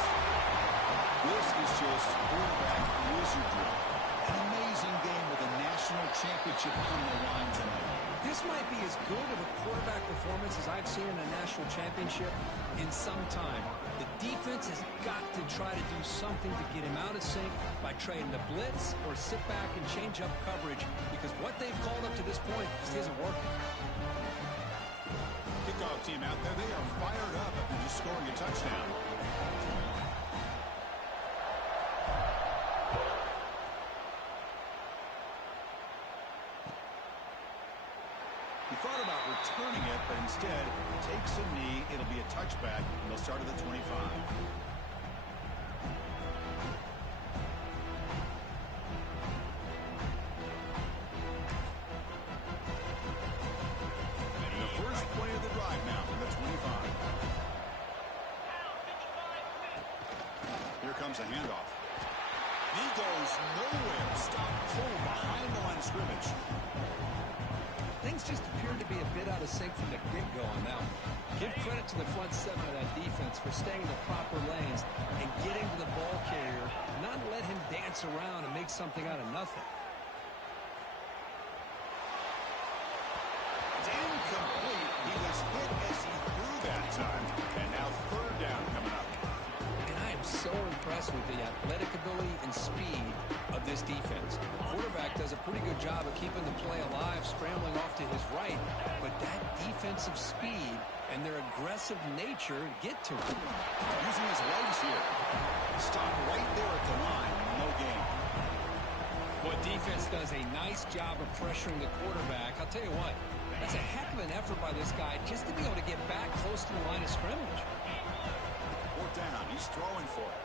This is just quarterback wizardry. An amazing game with a national championship on the line tonight. This might be as good of a quarterback performance as I've seen in a national championship in some time. The defense has got to try to do something to get him out of sync by trying to blitz or sit back and change up coverage, because what they've called up to this point just isn't working. Kickoff team out there, they are fired up after just scoring a touchdown. He thought about returning it, but instead takes a knee. It'll be a touchback, and they'll start at the 25. And the first play of the drive now from the 25. Here comes a handoff. He goes nowhere. Stop pull behind the line of scrimmage. Things just appear to be a bit out of sync from the get-go on that one. Give credit to the front seven of that defense for staying in the proper lanes and getting to the ball carrier, not let him dance around and make something out of nothing. It's incomplete. He was hit as he threw that time. And now third down coming up. And I am so impressed with the athletic ability and speed of this defense. Quarterback does a pretty good job of keeping the play alive, scrambling off to his right, but that defensive speed and their aggressive nature get to him. Using his legs here. Stop right there at the line. No gain. Well, defense does a nice job of pressuring the quarterback. I'll tell you what, that's a heck of an effort by this guy just to be able to get back close to the line of scrimmage. Fourth down. He's throwing for it.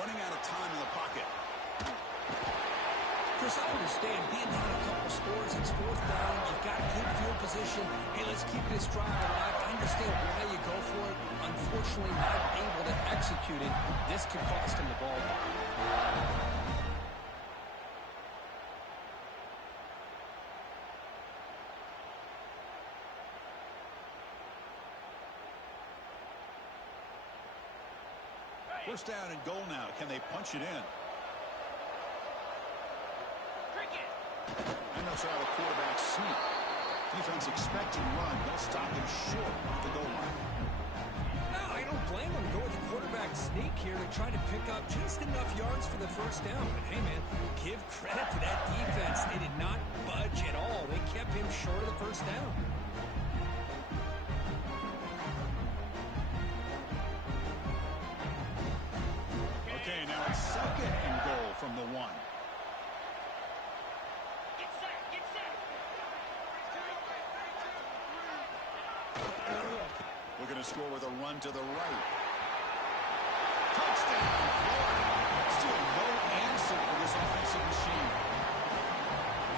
Running out of time in the pocket. Chris, I understand being down a couple scores, it's fourth down, you've got good field position, hey, let's keep this drive alive. I understand why you go for it. Unfortunately, not able to execute it. This could cost him the ball game. First down and goal now. Can they punch it in? And they'll try the quarterback sneak. Defense expecting run. They'll stop him short at the goal line. No, I don't blame them. Go with the quarterback sneak here to try to pick up just enough yards for the first down. But hey, man, give credit to that defense. They did not budge at all. They kept him short of the first down. Okay, now it's second and goal from the 1. We're going to score with a run to the right. Touchdown, Florida. Still no answer for this offensive machine.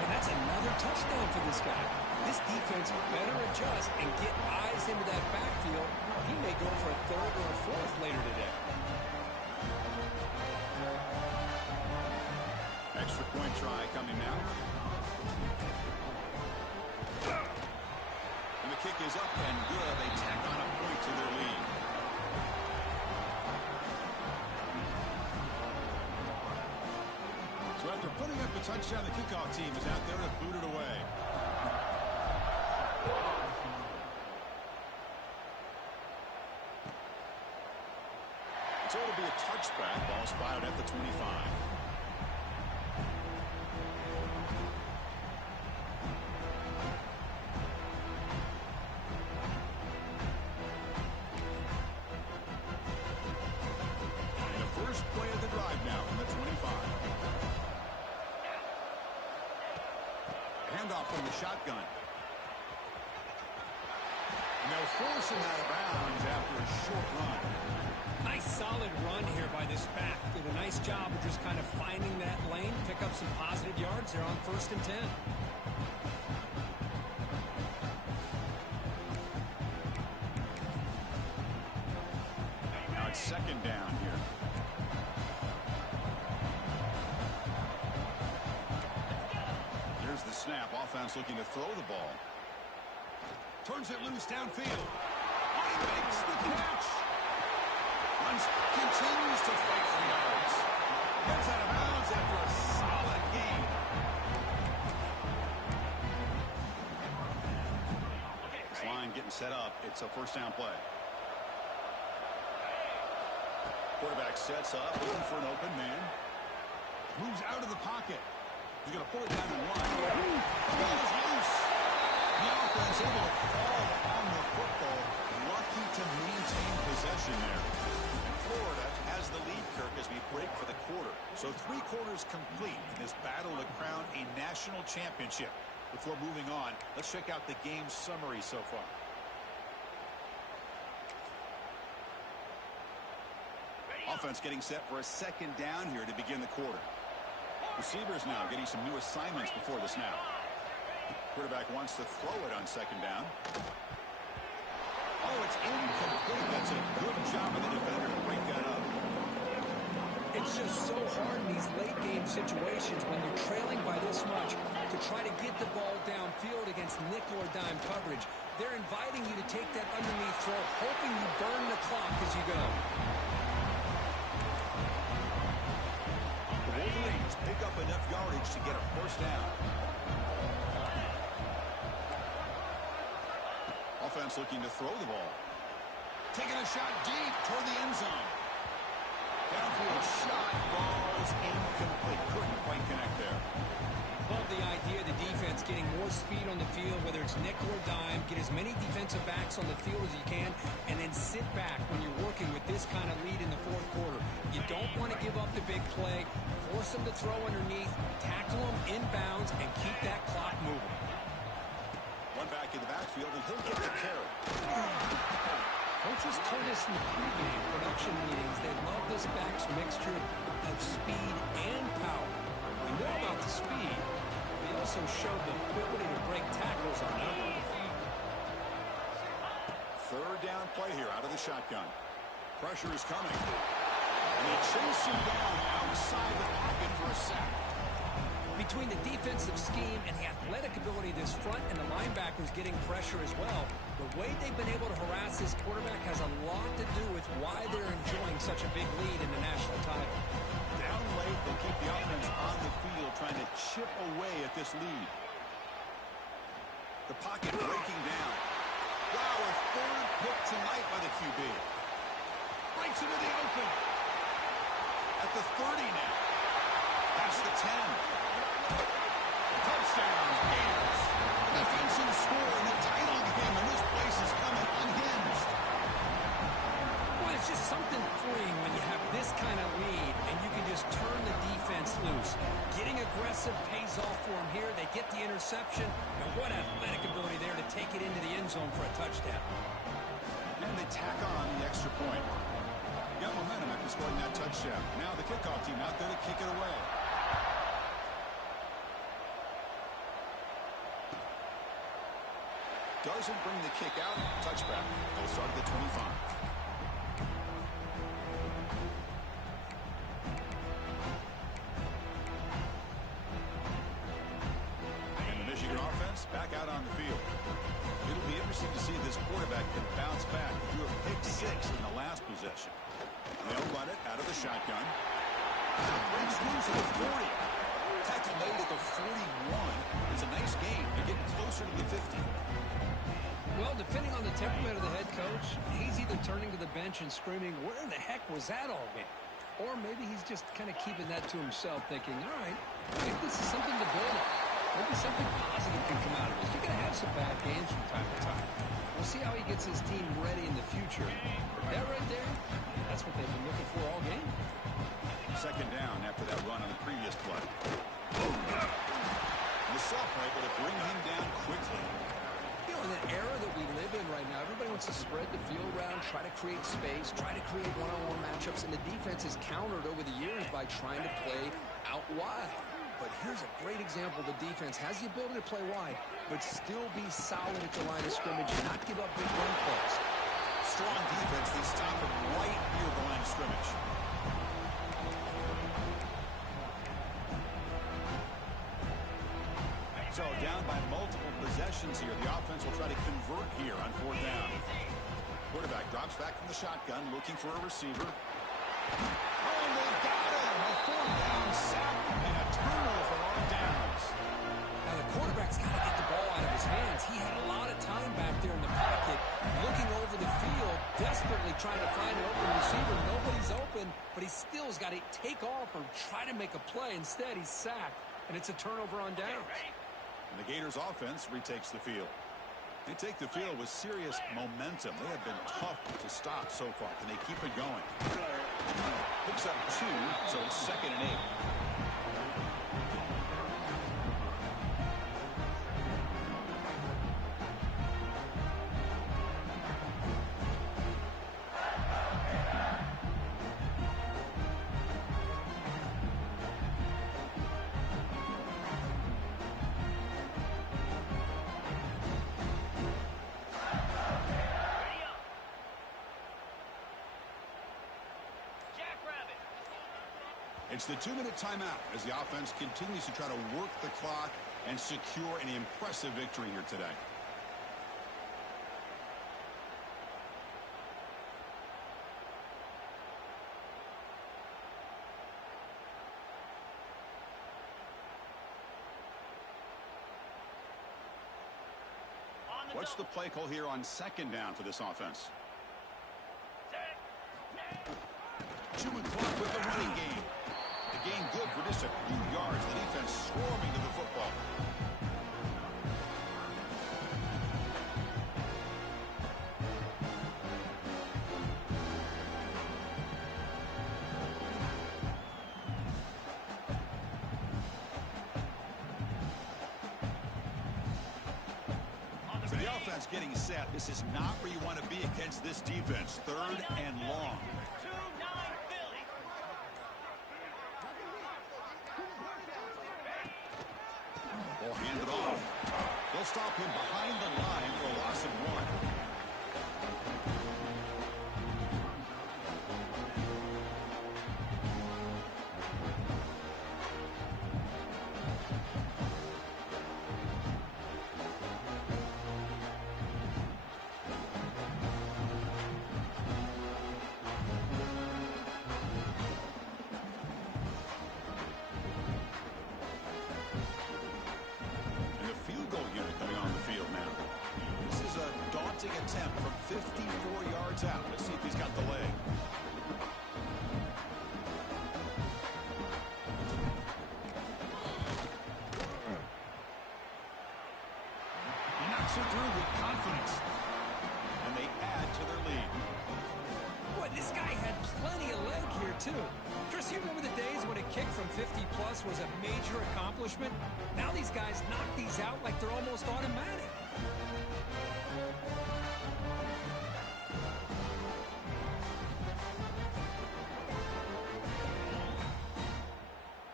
And that's another touchdown for this guy. This defense better adjust and get eyes into that backfield, or he may go for a third or a fourth later today. Extra point try coming now. And the kick is up and good. They tack on a point to their lead. So after putting up a touchdown, the kickoff team is out there to boot it away. So it'll be a touchback. Ball spotted at the 25. From the shotgun. And they'll force him out of bounds after a short run. Nice solid run here by this back. Did a nice job of just kind of finding that lane, pick up some positive yards. They're on 1st and 10. Now it's 2nd down here. The snap. Offense looking to throw the ball. Turns it loose downfield. He makes the catch. Continues to fight for yards. Gets out of bounds after a solid gain. This line getting set up. It's a 1st down play. Quarterback sets up, looking for an open man. Moves out of the pocket. He's going to pull it down to 1. Ball is loose. The offense able to fall on the football. Lucky to maintain possession there. And Florida has the lead, Kirk, as we break for the quarter. So 3 quarters complete in this battle to crown a national championship. Before moving on, let's check out the game summary so far. Offense getting set for a 2nd down here to begin the quarter. Receivers now getting some new assignments before the snap. Quarterback wants to throw it on 2nd down. Oh, it's incomplete. That's a good job of the defender to break that up. It's just so hard in these late game situations when you're trailing by this much to try to get the ball downfield against nickel or dime coverage. They're inviting you to take that underneath throw, hoping you burn the clock as you go. The Wolverines pick up enough yardage to get a 1st down. Offense looking to throw the ball. Taking a shot deep toward the end zone. Downfield shot falls incomplete. Couldn't quite connect there. Love the idea of the defense getting more speed on the field, whether it's nickel or dime, get as many defensive backs on the field as you can, and then sit back when you're working with this kind of lead in the 4th quarter. You don't want to give up the big play, force them to throw underneath, tackle them inbounds, and keep that clock moving. One back in the backfield, and he'll get the carry. Coaches told us in the pregame production meetings they love this back's mixture of speed and power. We know about the speed. They also showed the ability to break tackles on that one. 3rd down play here out of the shotgun. Pressure is coming. And they chase him down outside the pocket for a sack. Between the defensive scheme and the athletic ability of this front and the linebackers getting pressure as well, the way they've been able to harass this quarterback has a lot to do with why they're enjoying such a big lead in the national title. Down late, they keep the offense on the field trying to chip away at this lead. The pocket breaking down. Wow, a third pick tonight by the QB. Breaks into the open. At the 30 now. Past the 10. Touchdown, Gators. Defensive score in the title game, and this place is coming unhinged. Well, it's just something freeing when you have this kind of lead and you can just turn the defense loose. Getting aggressive pays off for them here. They get the interception, and what athletic ability there to take it into the end zone for a touchdown. And they tack on the extra point. Got momentum after scoring that touchdown. Now the kickoff team out there to kick it away. Doesn't bring the kick out. Touchback. They'll start at the 25. And the Michigan offense back out on the field. It'll be interesting to see if this quarterback can bounce back. He threw a pick 6 in the last possession. They'll run it out of the shotgun. Breaks loose at the 40. Tackle made at the 41. It's a nice game. They're getting closer to the 50. Well, depending on the temperament of the head coach, he's either turning to the bench and screaming, where in the heck was that all game? Or maybe he's just kind of keeping that to himself, thinking, all right, maybe this is something to build on. Maybe something positive can come out of this. You're going to have some bad games from time to time. We'll see how he gets his team ready in the future. But that right there, that's what they've been looking for all game. Second down after that run on the previous play. The sophomore able to bring him down quickly. You know, in the era that we live in right now, everybody wants to spread the field around, try to create space, try to create one-on-one matchups, and the defense has countered over the years by trying to play out wide. But here's a great example. The defense has the ability to play wide, but still be solid at the line of scrimmage and not give up big run plays. Strong defense. They stop him right near the line of scrimmage. So down by multiple possessions here. The offense will try to convert here on fourth down. Quarterback drops back from the shotgun, looking for a receiver. Oh, they've got him! A fourth down sack and a turnover on downs. Now, the quarterback's got to get the ball out of his hands. He had a lot of time back there in the pocket, looking over the field, desperately trying to find an open receiver. Nobody's open, but he still has got to take off or try to make a play. Instead, he's sacked, and it's a turnover on downs. And the Gators offense retakes the field. They take the field with serious momentum. They have been tough to stop so far. Can they keep it going? Picks up 2, so it's second and 8. It's the 2-minute timeout as the offense continues to try to work the clock and secure an impressive victory here today. What's the play call here on second down for this offense? Chewing clock with the running game. The game good for just a few yards. The defense swarming to the football. So the offense getting set. This is not where you want to be against this defense. Third and long. Ball handed off. They'll stop him behind the line for a loss of 1. punting attempt from 54 yards out. Let's see if he's got the leg. He knocks it through with confidence. And they add to their lead. Boy, this guy had plenty of leg here, too. Chris, you remember the days when a kick from 50-plus was a major accomplishment? Now these guys knock these out like they're almost automatic.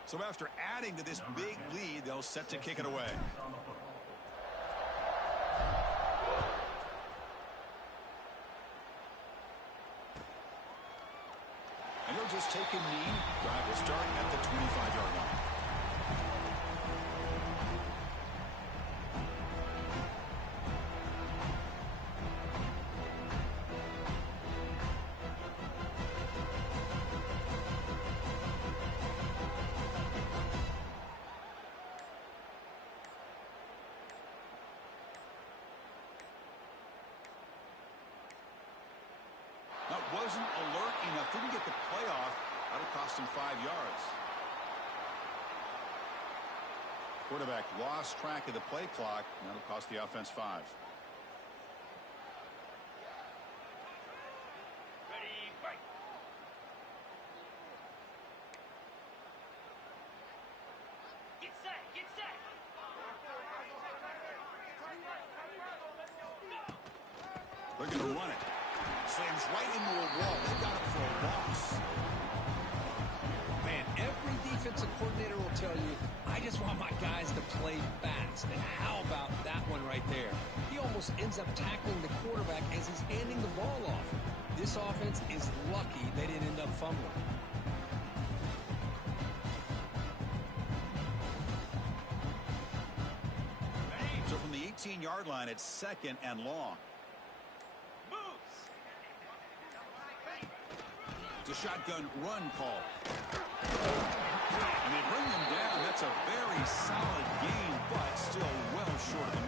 So after adding to this big lead, they'll set to kick it away. And he'll just take a knee. Drive will start at the 25-yard line. That wasn't alert enough. Didn't get the play off. That'll cost him 5 yards. Quarterback lost track of the play clock. That'll cost the offense 5. Ready, fight. Get set, get set. They're going to run it. Slams right into a wall. They got it for a loss. Man, every defensive coordinator will tell you, I just want my guys to play fast. And how about that one right there? He almost ends up tackling the quarterback as he's handing the ball off. This offense is lucky they didn't end up fumbling. So from the 18-yard line, it's 2nd and long. It's a shotgun run call. And they bring them down. That's a very solid game, but still well short of the